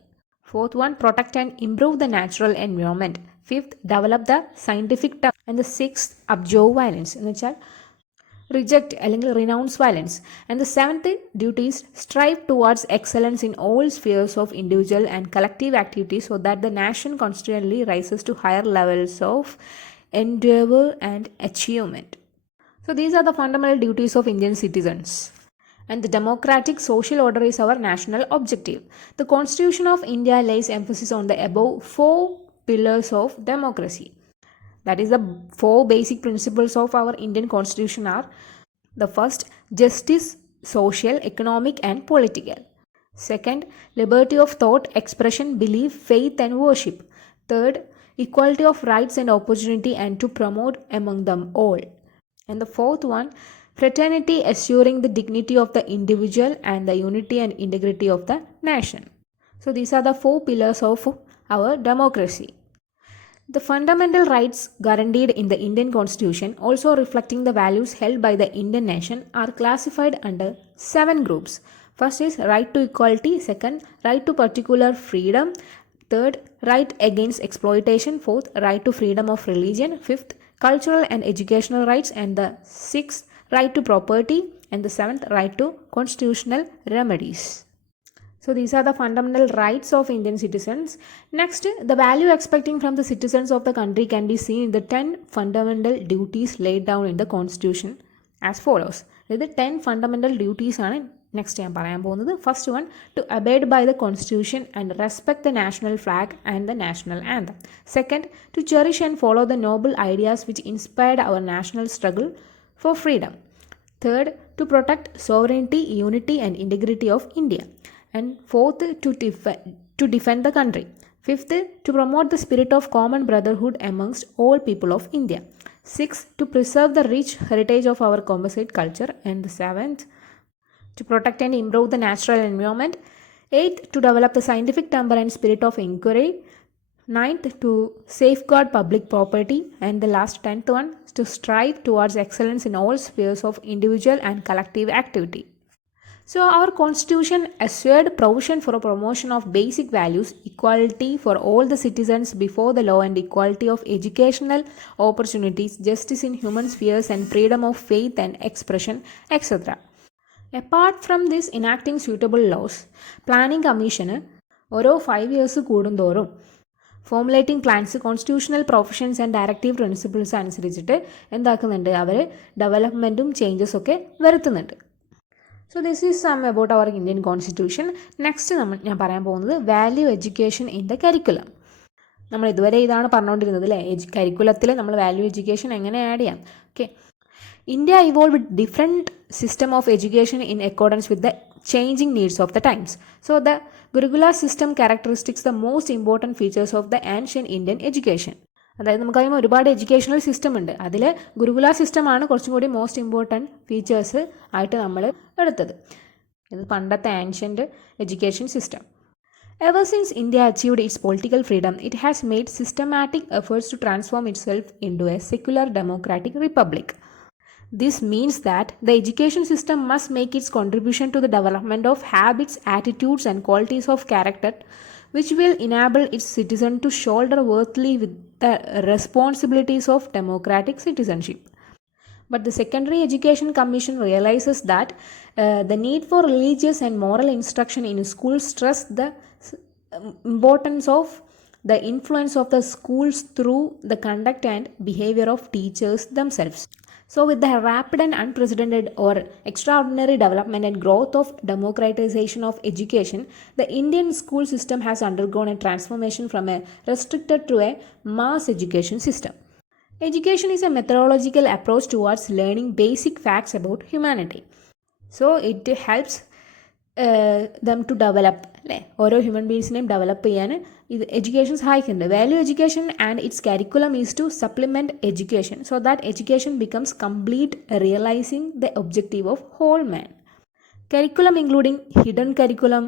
Fourth one, protect and improve the natural environment. Fifth, develop the scientific term. And the sixth, abjure violence. എന്ന് വെച്ചാൽ reject അല്ലെങ്കിൽ renounce violence. And the seventh duty is strive towards excellence in all spheres of individual and collective activities so that the nation constantly rises to higher levels of endeavor and achievement. So these are the fundamental duties of Indian citizens. And the democratic social order is our national objective. The Constitution of India lays emphasis on the above four pillars of democracy. That is, the four basic principles of our Indian Constitution are: the first, justice, social, economic and political. Second, liberty of thought, expression, belief, faith and worship. Third, equality of rights and opportunity and to promote among them all. And the fourth one, fraternity, assuring the dignity of the individual and the unity and integrity of the nation. So these are the four pillars of our democracy. The fundamental rights guaranteed in the Indian Constitution, also reflecting the values held by the Indian nation, are classified under 7 groups. First is right to equality, second, right to particular freedom, third, right against exploitation, fourth, right to freedom of religion, fifth, cultural and educational rights, and the sixth, right to property, and the seventh, right to constitutional remedies. So these are the fundamental rights of Indian citizens. Next, the value expecting from the citizens of the country can be seen in the 10 fundamental duties laid down in the Constitution as follows. The 10 fundamental duties are next ഞാൻ പറയാൻ പോകുന്നത്. First one, to abide by the Constitution and respect the national flag and the national anthem. Second, to cherish and follow the noble ideas which inspired our national struggle for freedom. Third, to protect sovereignty, unity and integrity of India. And fourth, to defend the country. Fifth, to promote the spirit of common brotherhood amongst all people of India. Sixth, to preserve the rich heritage of our composite culture. And the seventh, to protect and improve the natural environment. Eighth, to develop the scientific temper and spirit of inquiry. Ninth, to safeguard public property. And the last 10th one, to strive towards excellence in all spheres of individual and collective activity. So our Constitution assured provision for a promotion of basic values, equality for all the citizens before the law and equality of educational opportunities, justice in human spheres and freedom of faith and expression, etc. Apart from this enacting suitable laws, Planning Commission ഓരോ 5 years കൂടുന്തോറും formulating plans constitutional provisions and directive principles അനുസരിച്ചിട്ട് എന്താക്കുന്നുണ്ട്, അവർ ഡെവലപ്മെൻറ്റും changes ഒക്കെ വരുത്തുന്നുണ്ട്. So this is some about our Indian constitution. Next ഞാൻ പറയാൻ പോകുന്നത് value education in the curriculum. നമ്മൾ ഇതുവരെ ഇതാണ് പറഞ്ഞുകൊണ്ടിരുന്നത് അല്ലേ, കരിക്കുലത്തിൽ നമ്മൾ വാല്യൂ എഡ്യൂക്കേഷൻ എങ്ങനെ ആഡ് ചെയ്യാം. Okay, India evolved with different system of education in accordance with the changing needs of the times. So the Gurukula system characteristics the most important features of the ancient Indian education. അതായത് നമുക്കറിയാം ഒരുപാട് educational system ഉണ്ട്, അതിൽ ഗുരുകുല സിസ്റ്റമാണ് കുറച്ചും കൂടി most important features ആയിട്ട് നമ്മൾ എടുത്തത്. ഇത് പണ്ടത്തെ ancient education system. Ever since India achieved its political freedom, it has made systematic efforts to transform itself into a secular democratic republic. This means that the education system must make its contribution to the development of habits, attitudes and qualities of character which will enable its citizens to shoulder worthily with the responsibilities of democratic citizenship. But the Secondary Education Commission realizes that the need for religious and moral instruction in schools stress the importance of the influence of the schools through the conduct and behavior of teachers themselves. So with the rapid and unprecedented or extraordinary development and growth of democratization of education, the Indian school system has undergone a transformation from a restricted to a mass education system. Education is a methodological approach towards learning basic facts about humanity. So it helps them to develop അല്ലേ ഓരോ human ബീങ്സിനെയും develop ചെയ്യാൻ ഇത് education സഹായിക്കുന്നുണ്ട്. Value education and its curriculum is to supplement education so that education becomes complete realising the objective of whole man. Curriculum including hidden curriculum,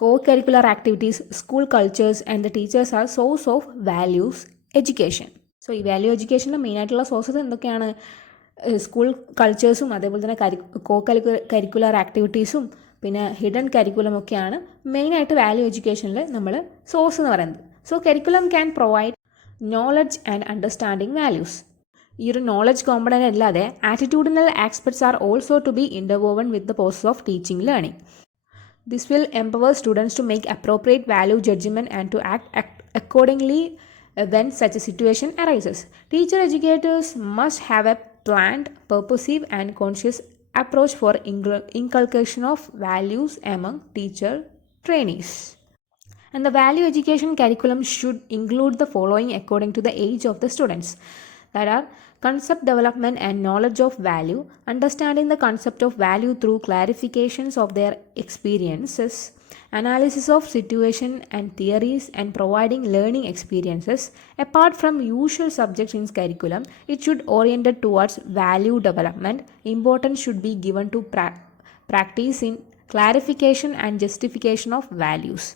co-curricular activities, school cultures and the teachers are source of values education. So ഈ value എഡ്യൂക്കേഷൻ്റെ മെയിനായിട്ടുള്ള sources എന്തൊക്കെയാണ്? School കൾച്ചേഴ്സും അതേപോലെ തന്നെ curricular ആക്ടിവിറ്റീസും പിന്നെ hidden curriculum ഒക്കെയാണ് മെയിനായിട്ട് value എഡ്യൂക്കേഷനിൽ നമ്മൾ സോഴ്സ് എന്ന് പറയുന്നത്. So curriculum can provide knowledge and understanding values. ഈ ഒരു നോളജ് കോമ്പണൻ്റ് അല്ലാതെ attitudinal aspects are also to be interwoven with the process of teaching learning. This will empower students to make appropriate value judgement and to act accordingly when such a situation arises. Teacher educators must have a planned, purposive and conscious approach for inculcation of values among teacher trainees. And the value education curriculum should include the following according to the age of the students. That are concept development and knowledge of value, understanding the concept of value through clarifications of their experiences, analysis of situation and theories, and providing learning experiences. Apart from usual subjects in curriculum, it should oriented towards value development. Importance should be given to practice in clarification and justification of values.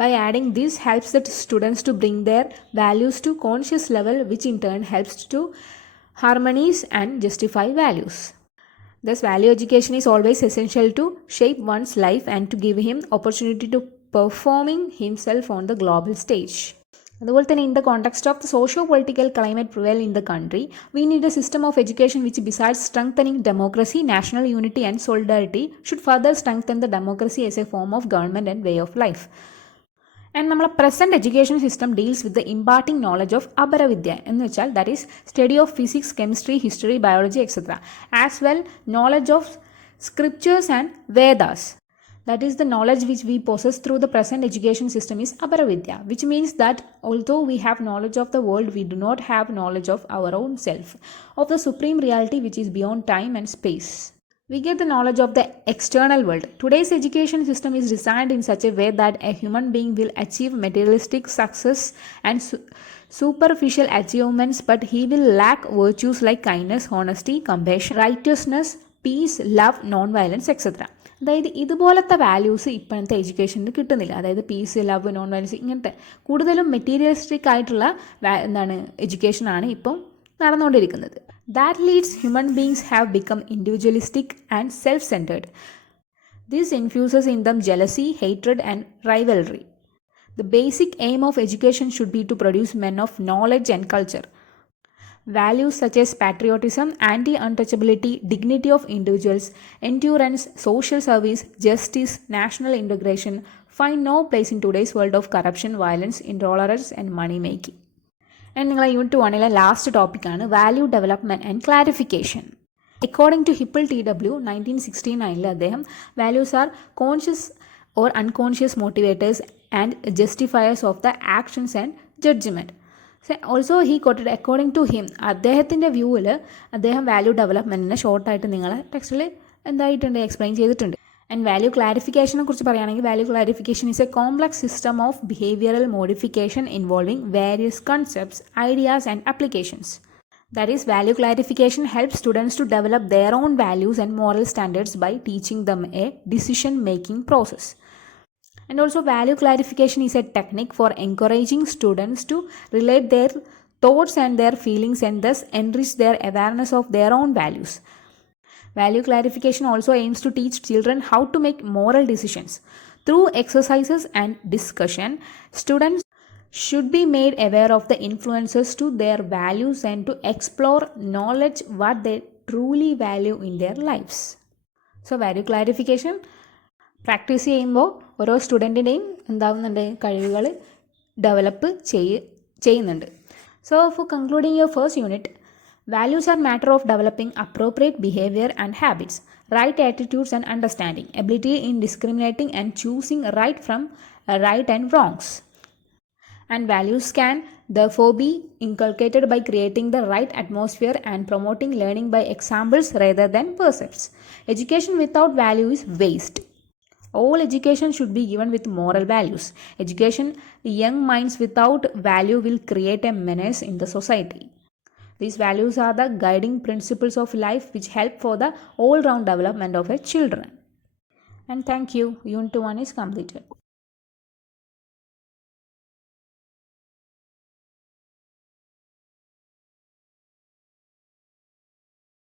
By adding this helps the students to bring their values to conscious level, which in turn helps to harmonize and justify values. Thus, value education is always essential to shape one's life and to give him opportunity to performing himself on the global stage. അതുപോലെ തന്നെ in the context of the socio-political climate prevail in the country, we need a system of education which besides strengthening democracy, national unity and solidarity should further strengthen the democracy as a form of government and way of life. And നമ്മളെ present education system deals with the imparting knowledge of അപരവിദ്യ എന്ന് വെച്ചാൽ that is study of physics, chemistry, history, biology etcetera, as well knowledge of scriptures and Vedas. That is the knowledge which we possess through the present education system is Aparavidya, which means that although we have knowledge of the world, we do not have knowledge of our own self, of the supreme reality which is beyond time and space. We get the knowledge of the external world. Today's education system is designed in such a way that a human being will achieve materialistic success and superficial achievements, but he will lack virtues like kindness, honesty, compassion, righteousness, peace, love, non-violence, etc. അതായത് ഇതുപോലത്തെ values ഇപ്പോഴത്തെ എഡ്യൂക്കേഷനിൽ കിട്ടുന്നില്ല. അതായത് piece, love, non violence ഇങ്ങനത്തെ കൂടുതലും materialistic ആയിട്ടുള്ള എഡ്യൂക്കേഷനാണ് ഇപ്പം നടന്നുകൊണ്ടിരിക്കുന്നത്. That leads human beings have become individualistic and self-centered. This infuses in them jealousy, hatred and rivalry. The basic aim of education should be to produce men of knowledge and culture. Values such as patriotism, anti-untouchability, dignity of individuals, endurance, social service, justice, national integration find no place in today's world of corruption, violence, intolerance and money making. And നിങ്ങളെ unit 1 last ടോപ്പിക്കാണ് value development and clarification. According to Hipple TW 1969 അദ്ദേഹം values are conscious or unconscious motivators and justifiers of the actions and judgement. Also he quoted according to him അദ്ദേഹത്തിൻ്റെ വ്യൂവിൽ അദ്ദേഹം value ഡെവലപ്മെൻറ്റിനെ ഷോർട്ടായിട്ട് നിങ്ങളെ ടെക്സ്റ്റിൽ എന്തായിട്ടുണ്ട് എക്സ്പ്ലെയിൻ ചെയ്തിട്ടുണ്ട്. ആൻഡ് വാല്യൂ ക്ലാരിഫിക്കേഷനെ കുറിച്ച് പറയുകയാണെങ്കിൽ value clarification is a complex system of behavioural modification involving various concepts, ideas and applications. That is, value clarification helps students to develop their own values and moral standards by teaching them a decision-making process. And also, value clarification is a technique for encouraging students to relate their thoughts and their feelings and thus enrich their awareness of their own values. Value clarification also aims to teach children how to make moral decisions. Through exercises and discussion, students should be made aware of the influences to their values and to explore knowledge what they truly value in their lives. So value clarification practice ചെയ്യുമ്പോൾ ഓരോ സ്റ്റുഡൻറ്റിൻ്റെയും എന്താവുന്നുണ്ട് കഴിവുകൾ develop ചെയ്യുന്നുണ്ട്. So for concluding your first unit, values are matter of developing appropriate behavior and habits, right attitudes and understanding, ability in discriminating and choosing right from right and wrongs. And values can therefore be inculcated by creating the right atmosphere and promoting learning by examples rather than precepts. Education without value is waste. All education should be given with moral values. Education young minds without value will create a menace in the society. These values are the guiding principles of life which help for the all round development of a children. And thank you. Unit 1 is completed.